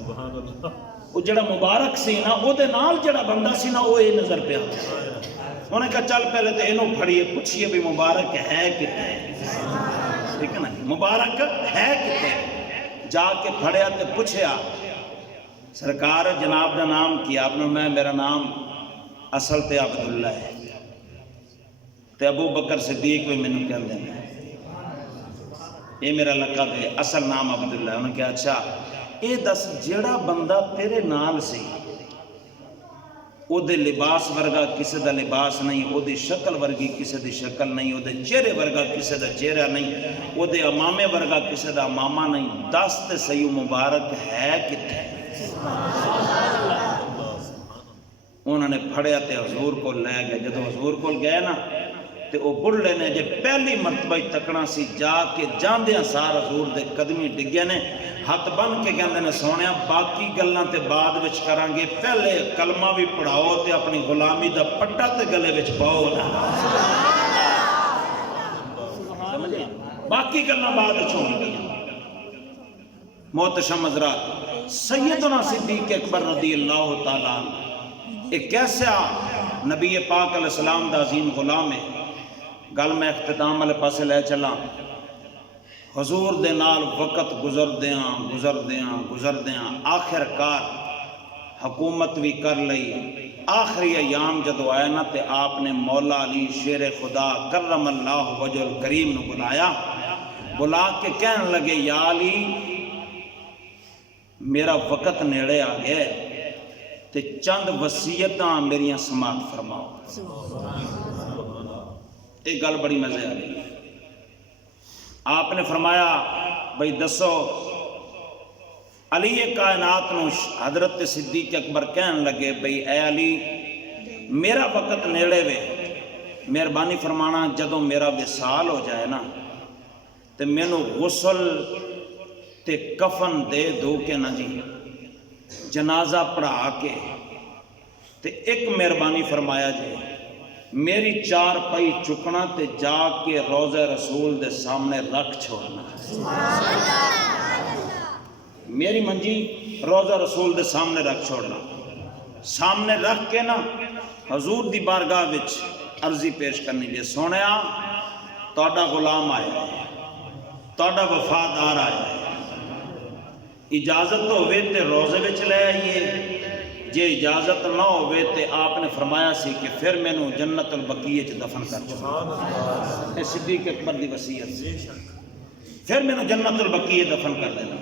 سبحان اللہ وہ جڑا مبارک سی نا وہ دے نال جڑا بندہ سی نا وہ یہ نظر پہ آتا انہوں نے کہا چل پہلے تو انہوں پڑھیے پوچھئے بھی مبارک ہے کتے ٹھیک ہے نا مبارک ہے کتے جا کے پڑھیا تے پوچھیا سرکار جناب دا نام کیا آپ نے میں میرا نام اصل تے عبداللہ ہے تے ابو بکر صدیق بھی میں نے کہہ دینا یہ میرا لقب ہے اصل نام عبداللہ ہے انہوں نے کہا اچھا اے دس جڑا بندہ تیرے نال سی او دے لباس ورگا کسے دا لباس نہیں او دے شکل ورگی کسے دی شکل نہیں او دے چہرے ورگا کسے دا چہرہ نہیں او دے امامے ورگا کسے دا امامہ نہیں دس تے سیو مبارک ہے کتے انہوں نے پھڑیا تے حضور کو لے گئے جدو حضور کو گئے نا تے او بڑھے نے جے پہلی مرتبہ تکنا سی جا کے جاندیاں سار حضور دے قدمی ڈگے نے ہاتھ بن کے کہندے نے سونیا باقی گلاں تے بعد وچ کران گے پہلے کلمہ بھی پڑھاؤ تے اپنی غلامی دا پٹا تے گلے وچ پاؤ نا باقی گلاں بعد وچ ہون گیاں محتشم حضرات سیدنا صدیق اکبر رضی اللہ تعالیٰ ایک کیسا نبی پاک علیہ السلام دا عظیم غلام ہے گل میں اختتام والے پاسے لے چلا حضور دے نال وقت گزر دیاں آخر کار حکومت بھی کر لئی آخری ایام جدو آئے نا تے آپ نے مولا علی شیر خدا کرم اللہ وجہ الکریم نے بلایا بلا کے کہنے لگے یا علی میرا وقت نیڑے آ گئے تے چند وصیتاں میریاں سماعت فرماؤ ایک گل بڑی مزے آ گئی آپ نے فرمایا بھئی دسو علی کائنات نو حضرت صدیق اکبر کہنے لگے بھئی اے علی میرا وقت نیڑے وے مہربانی فرمانا جدوں میرا وصال ہو جائے نا تے مینوں غسل تے کفن دے دو کے نہ جی جنازہ پڑھا کے تے ایک مہربانی فرمایا جائے میری چار پائی چکنا تے جا کے روضہ رسول دے سامنے رکھ چھوڑنا میری منجی روضہ رسول دے سامنے رکھ چھوڑنا سامنے رکھ کے نا حضور دی بارگاہ وچ عرضی پیش کرنی لئے سونیا توڑا غلام آیا ہے توڑا وفادار آیا ہے اجازت تو ہوئے تے روزے وچ لے آئیے جے اجازت نہ ہوئے تے آپ نے فرمایا سی کہ پھر میں نو جنت البقیع چ دفن کر چھوڑا صدیق اکبر دی وصیت سے پھر میں نو جنت البقیع دفن کر دینا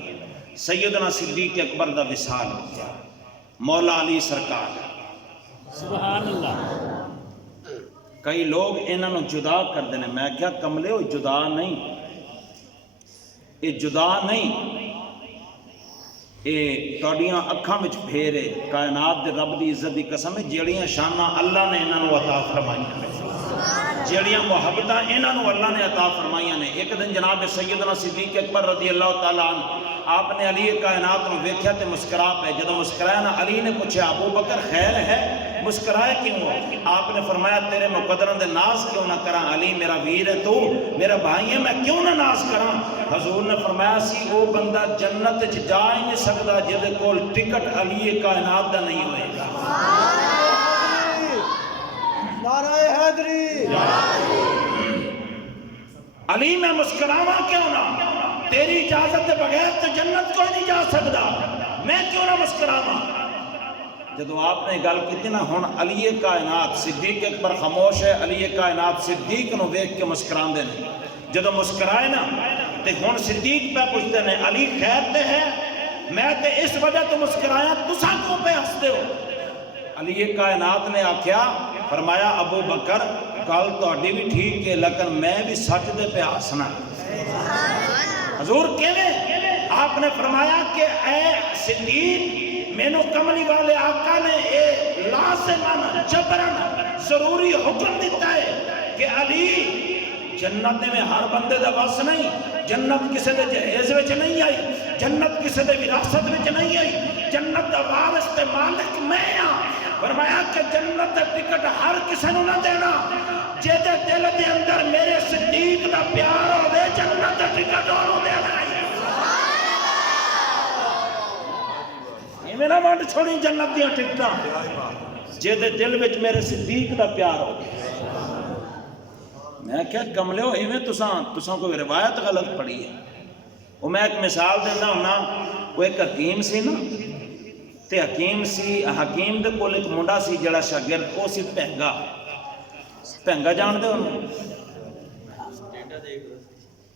سیدنا صدیق اکبر دا وصال ہو گیا مولا علی سرکار سبحان اللہ کئی لوگ انہاں نو جدا کر دینے میں کیا کملے ہو جدا نہیں یہ جدا نہیں اے توڑیاں اکھاں وچ پھیرے کائنات دے رب دی عزت دی قسم ہے جیڑیاں شانہ اللہ نے انہاں نو عطا فرمائیاں نے جیڑیاں محبتاں انہاں نو اللہ نے عطا فرمائیاں نے ایک دن جناب سیدنا صدیق اکبر رضی اللہ تعالیٰ عنہ آپ نے علی کائنات نو ویکھیا تے مسکرا پے جدوں مسکرایا نا علی نے پوچھا ابو بکر خیر ہے مسکرائے کیوں ہو آپ نے فرمایا تیرے مقدرن دے ناز کیوں نہ کراں علی میرا ویر ہے تو میرا بھائی ہے میں کیوں نہ ناز کراں حضور نے فرمایا سی وہ بندہ جنت وچ جا ہی نہیں سکدا جدے کول ٹکٹ علی کائنات دا نہیں ہوئے گا نعرہ حیدری علی میں مسکراواں کیوں نہ تیری اجازت کے بغیر تو جنت کوئی نہیں جا سکتا میں کیوں نہ مسکراواں جدو آپ نے گل کی نا ہن علی کائنات صدیق اکبر خاموش ہے علی کائنات صدیق نو ویکھ کے مسکراندے نے جدو مسکرائے نا تے ہن صدیق پہ پوچھتے نے علی خیر تے ہے میں تے اس وجہ تو مسکرایا تساں کیوں پہ ہستے ہو علی کائنات نے آکھیا فرمایا ابو بکر گل تہاڈی بھی ٹھیک ہے لیکن میں بھی سچ دے پہ ہسنا حضور کیویں آپ نے فرمایا کہ اے صدیق مینو کملی والے آقا نے اے لازماً جبراً ضروری حکم دیتا ہے کہ علی جنت میں ہر بندے دا بس نہیں جنت کسے دے جہیز وچ نہیں آئی جنت کسے دے وراثت وچ نہیں آئی جنت دا وارث تے مالک میں ہاں فرمایا کہ جنت دا ٹکٹ ہر کسے نو نہ دینا جے دے دل دے اندر میرے صدیق دا پیار ہوے جنت دا ٹکٹ انہوں دینا ہے ایویں نہ ونڈ چھوڑی جنت دیاں ٹکٹاں جے دے دل وچ میرے صدیق دا پیار ہو. میں کیا کملے ہو ایویں تساں کوئی روایت غلط پڑھی ہے. وہ میں ایک مثال دینا ہونا. وہ ایک حکیم سی نا تے حکیم دے کول ایک منڈا سی جڑا شاگرد او سی پہنگا جان دے انہوں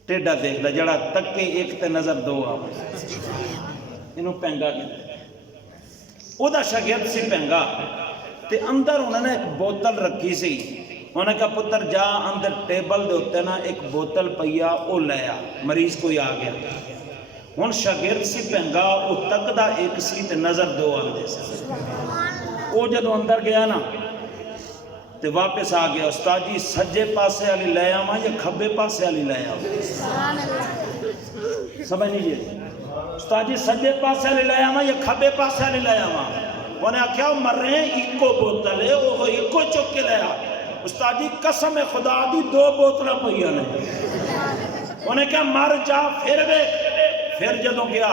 ٹیڈا دیکھ لے جڑا تک کے ایک تے نظر دو آوے انہوں پہنگا کہتے ہیں. او دا شاگرد سی پہنگا تے اندر انہوں نے ایک بوتل رکھی سی. انہوں نے کہا پتر جا اندر ٹیبل دے ہوتے نا ایک بوتل پیا او لیا مریض کوئی آ گیا. ہن شاگرد سی پہنگا او تک دا ایک سی تے نظر دو آندے سی. او جدو اندر گیا نا تے واپس آ گیا. استاد جی سجے پاسے والی لے آواں یا کھبے پاسے والی لے آواں؟ سمجھ لیجیے. استاد جی سجے پاسے والی لے آواں یا کھبے پاسے والی لے آواں؟ انہیں آخیا مر رہے ہیں ایکو بوتل ہے وہ ایکو چک کے لیا. استاد جی قسم خدا دی 2 بوتلاں پئیاں نے. انہیں کہا مر جا پھر دیکھ. پھر جدوں گیا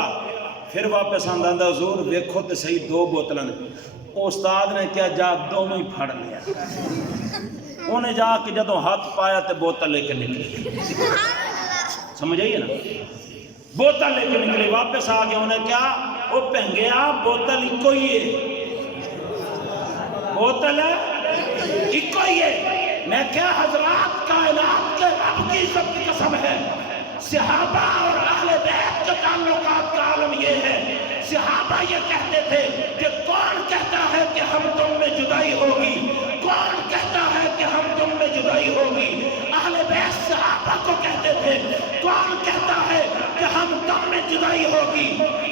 پھر واپس آندا حضور ویکھو تے صحیح 2 بوتلاں نے. استاد نے کیا جا دونوں ہی پھڑ لیا. انہیں جا کے جدوں ہاتھ پایا تے بوتل لے کے نکلی. سمجھ آئیے نا بوتل لے کے نکلی واپس آ گیا. انہیں کیا وہ پہنگیا بوتل ایکو ہی ہے بوتل ایکو ہی ہے. میں کیا حضرات کائنات کے رب کی عزت کی قسم ہے صحابہ اور اہل بیت کے تعلقات کا عالم یہ ہے. صحابہ یہ کہتے تھے کہ کون کہتا ہے کہ ہم تم میں جدائی ہوگی, کون کہتا ہے کہ ہم تم میں جدائی ہوگی. اہل بیت صحابہ کو کہتے تھے کون کہتا ہے کہ ہم تم میں جدائی ہوگی.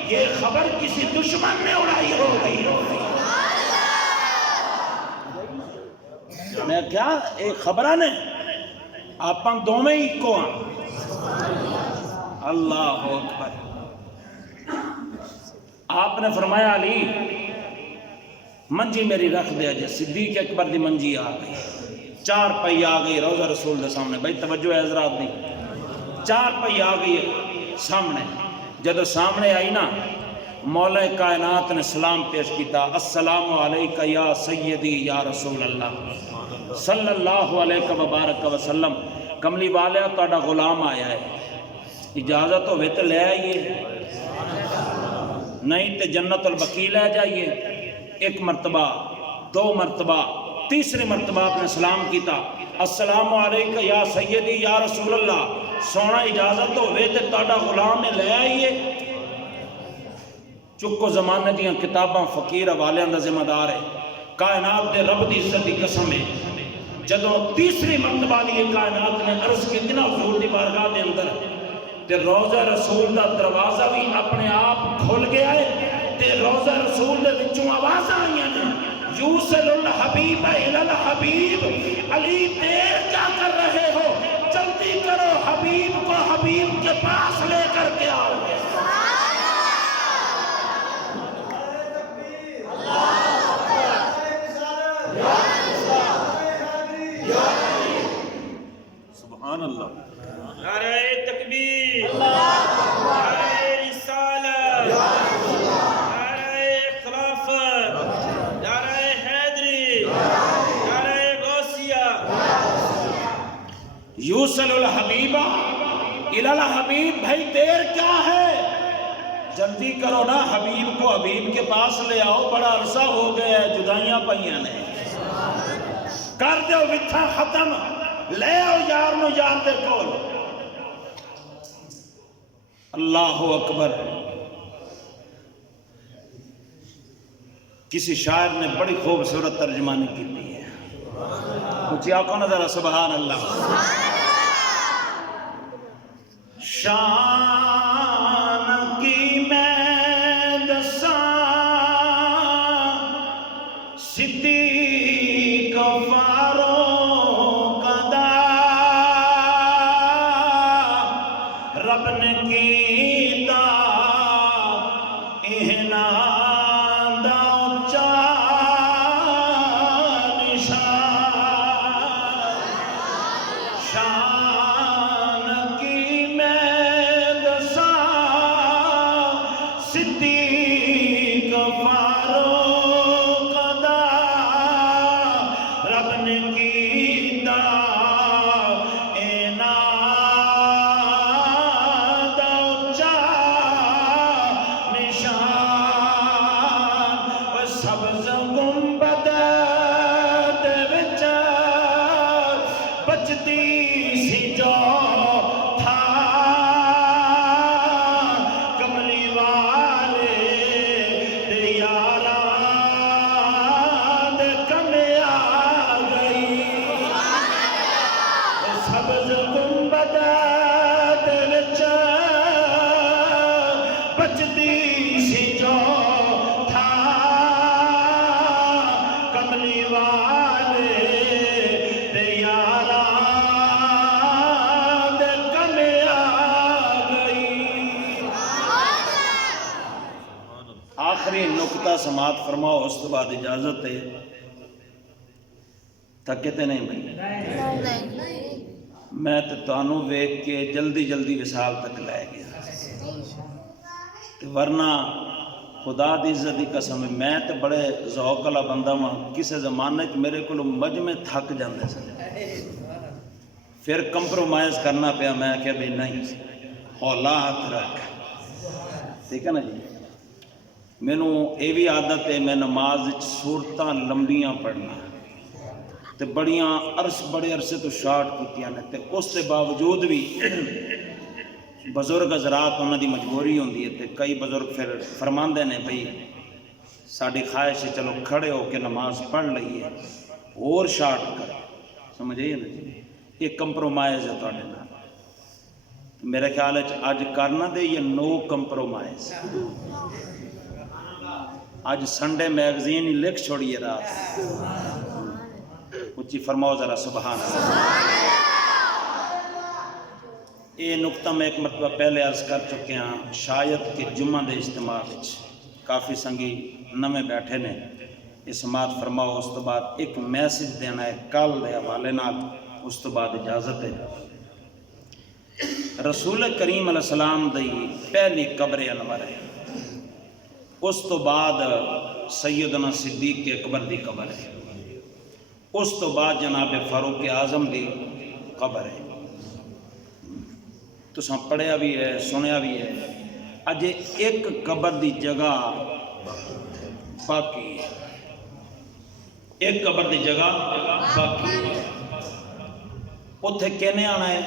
یہ خبر کسی دشمن نے اڑائی ہوگی. میں کیا ایک خبرہ نے آپاں دو میں ہی کو ہیں. اللہ اکبر. آپ نے فرمایا علی منجی میری رکھ دے جے. صدیق اکبر دی منجی آ گئی. 4 پئی آ گئی روضہ رسول دے سامنے. بھائی توجہ ہے حضرات دی. 4 پئی آ گئی سامنے. جدو سامنے آئی نا مولا کائنات نے سلام پیش کیتا. السلام علیکہ یا سیدی یا رسول اللہ صلی اللہ علیہ وبارک وسلم. کملی والیا تہاڈا غلام آیا ہے, اجازت ہوئے تو لے آئیے, نہیں تے جنت البقیع لے جائیے. 1 مرتبہ 2 مرتبہ 3 مرتبہ آپ نے سلام کیتا. السلام علیکہ یا سیدی یا رسول اللہ. سونا اجازت ہوئے تے تہاڈا غلام لے آئیے. چکو زمانے دیاں کتاباں فقیر حوالے دا ذمہ دار ہے. کائنات دے رب دی عزت دی قسم ہے جدوں 3 مرتبہ لیے کائنات نے عرض کتنا حضور دی بارگاہ دے اندر تے روضہ رسول دا دروازہ بھی اپنے آپ کھل گیا ہے تے روضہ رسول دے وچوں آواز آئیاں نے یوصل الحبیب الی الحبیب. علی دیر کیا کر رہے ہو, جلدی کرو حبیب کو حبیب کے پاس لے کر کے آؤ. سبحان اللہ. نعرہ تکبیر, نعرہ رسالت, نعرہ خلافت, نعرہ حیدری, نعرہ غوثیہ. یوصل الحبیب الی الحبیب. بھائی دیر کیا ہے, جلدی کرو نا حبیب کو حبیب کے پاس لے آؤ. بڑا عرصہ ہو گیا ہے, جدائیاں پئیاں نے. کر دو وتھا ختم, لے آؤ یار نو یار دے کول. اللہ اکبر. کسی شاعر نے بڑی خوبصورت ترجمانی کی ہے. کچھ آقا نا ذرا سبحان اللہ. شان کی میں دساں صدیق فاروق دا رب نے کیتا اہنا دا اونچا نشان. شان کی میں دساں آخری نقطہ سماعت فرماؤ، اس تو بعد اجازت ہے. تھکے تے نہیں بھائی؟ میں تے تانوں ویکھ کے جلدی جلدی وصال تک لے گیا، ورنہ خدا دی عزت دی قسم ہے میں تے بڑے ذوق والا بندہ ہاں. کسے زمانے چ میرے کو مجمع تھک جاندے سن، پھر کمپرومائز کرنا پیا. میں کہ بھائی نہیں، ہولا ہاتھ رکھ. ٹھیک ہے نا جی. مینوں یہ بھی عادت ہے میں نماز سورتاں لمبیاں پڑھنا تے بڑے عرصے تو شارٹ کیتیاں نے، تے اس کے باوجود بھی بزرگ حضرات انہاں دی مجبوری ہوندی ہے، تے کئی بزرگ پھر فرماندے نے بھئی ساڈی خواہش ہے چلو کھڑے ہو کے نماز پڑھ لئیے اور شارٹ کر. سمجھئے نا جی؟ یہ کمپرومائز ہے تواڈے نال. میرے خیال ہے اج کرنا دے یہ نو کمپرومائز. آج سنڈے میگزین ہی لکھ چھوڑیے رات. اچھی فرماؤ ذرا سبحان اللہ. یہ نقطہ میں ایک مرتبہ پہلے عرض کر چکے ہیں، شاید کہ جمعہ دے اجتماع وچ کافی سنگی نمے بیٹھے نے. یہ سماعت فرماؤ، اس تو بعد ایک میسج دینا ہے کل دے حوالے نال، اس تو بعد اجازت ہے. رسول کریم علیہ السلام دی پہلی قبر انور ہے، اس تو بعد سیدنا صدیق اکبر دی قبر ہے، اس تو بعد جناب فاروق اعظم دی قبر ہے. تساں پڑھیا بھی ہے سنیا بھی ہے. اج ایک قبر دی جگہ باقی ہے، ایک قبر دی جگہ باقی ہے. اتھے کہنے آنا ہے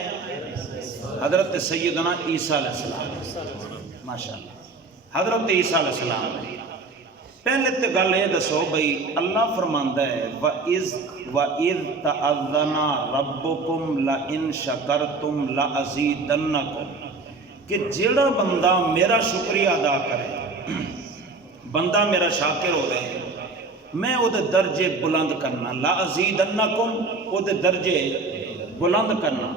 حضرت سیدنا عیسیٰ علیہ السلام. ماشاءاللہ حضرت عیسیٰ علیہ السلام. پہلے تے گل یہ دسو بھئی اللہ فرماندا ہے وَإِذْ تَأَذَّنَ رَبُّكُمْ لَإِن شَكَرْتُمْ لَأَزِيدَنَّكُمْ، کہ جیڑا بندہ میرا شکریہ ادا کرے، بندہ میرا شاکر ہو رہے، میں وہ دے درجے بلند کرنا. لَأَزِيدَنَّكُمْ، وہ دے درجے بلند کرنا.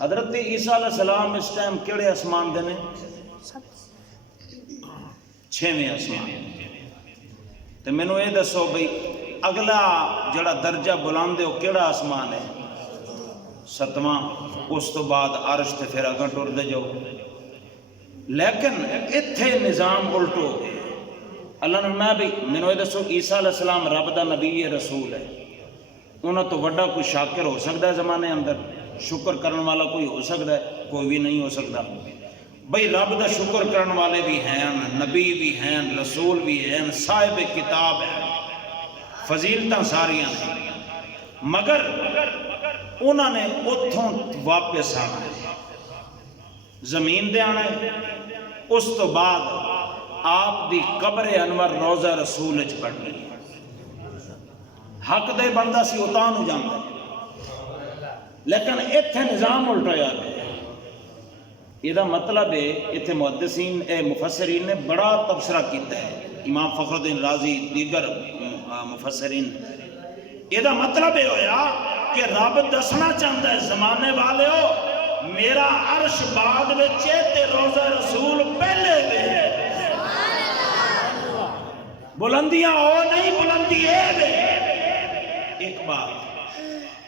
حضرت عیسیٰ علیہ السلام اس ٹائم کیڑے آسمان دے نے؟ 6ویں آسمان. تو میں نے یہ دسو بھئی اگلا جڑا درجہ بلند ہے وہ کیڑا آسمان ہے؟ 7واں. اس تو بعد عرش تے پھر اگاں ٹر دے جاؤ. لیکن اتھے نظام الٹو ہو گئے. اللہ نے میں بھی میں نے یہ دسو عیسیٰ علیہ السلام رب دا نبی رسول ہے، انہوں تو وڈا کوئی شاکر ہو سکتا ہے زمانے اندر؟ شکر کرنے والا کوئی ہو سکتا ہے؟ کوئی بھی نہیں ہو سکتا. بھئی رب دا شکر کرنے والے بھی ہیں، نبی بھی ہیں، رسول بھی ہیں، صاحب کتاب ہیں، فضیلتاں ساریاں ہیں، مگر انہوں نے اتھوں واپس آنا ہے، زمین دے آنا ہے. اس تو بعد آپ دی قبر انور روضہ رسول اچ پڑھنی. حق دے بندہ سی اتاں نو جاندا ہے، لیکن اتھے نظام الٹایا ہے. یہ مطلب ہے اتنے محدثین مفسرین نے بڑا تبصرہ کیتا ہے، امام فخر الدین رازی دیگر مفسرین. یہ مطلب یہ ہویا کہ رب دسنا چاہتا ہے زمانے والے ہو میرا عرش بعد وچے تے روضہ رسول پہلے وے. بلندیاں ہو نہیں، بلندی اے وے. ایک بات،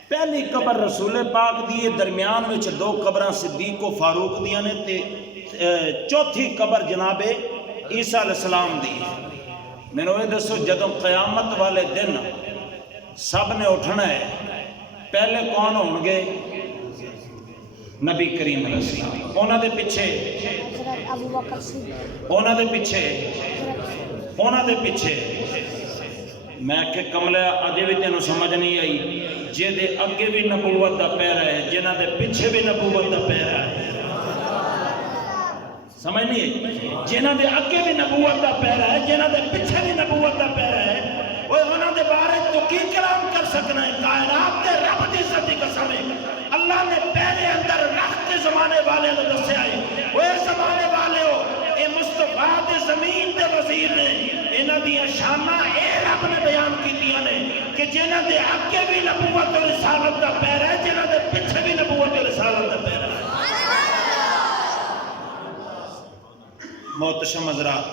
پہلی قبر رسول پاک دی، درمیان وچ 2 قبراں صدیق و فاروق دیاں نے، تے چوتھی قبر جناب عیسیٰ علیہ السلام دی. میں نے دسو جدوں قیامت والے دن سب نے اٹھنا ہے، پہلے کون ہون گے؟ نبی کریم علیہ السلام. انہاں دے پیچھے میں کہ کملے اجے بھی تینوں سمجھ نہیں آئی. جے دے اگے بھی نبوت دا پیرا ہے، جنہاں دے پیچھے بھی نبوت دا پیرا ہے. سمجھ نہیں آئی؟ جنہاں دے اگے بھی نبوت دا پیرا ہے، جنہاں دے پیچھے بھی نبوت دا پیرا ہے، وہ انہاں دے بارے تو کی کلام کر سکنا ہے؟ کائنات دے رب دی عزت دی قسم ہے اللہ نے پہلے اندر رکھ کے زمانے والے نے دسیا ہے. وہ زمانے والے ہو اے مصطفیٰ دے زمین دے وزیر نے، انہاں دیاں شاناں اے رب نے بیان کیتیاں نے کہ جنہاں دے اگے بھی نبوت و رسالت دا پیرا ہے، جنہاں دے پیچھے بھی نبوت و رسالت دا پیرا ہے. محتشم حضرات،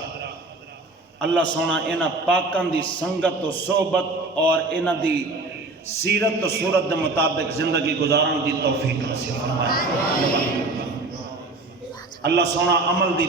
اللہ سونا انہاں پاکاں دی سنگت و صحبت اور انہاں دی سیرت و صورت دے مطابق زندگی گزارن دی توفیق نصیب فرمائے۔ اللہ سونا عمل دی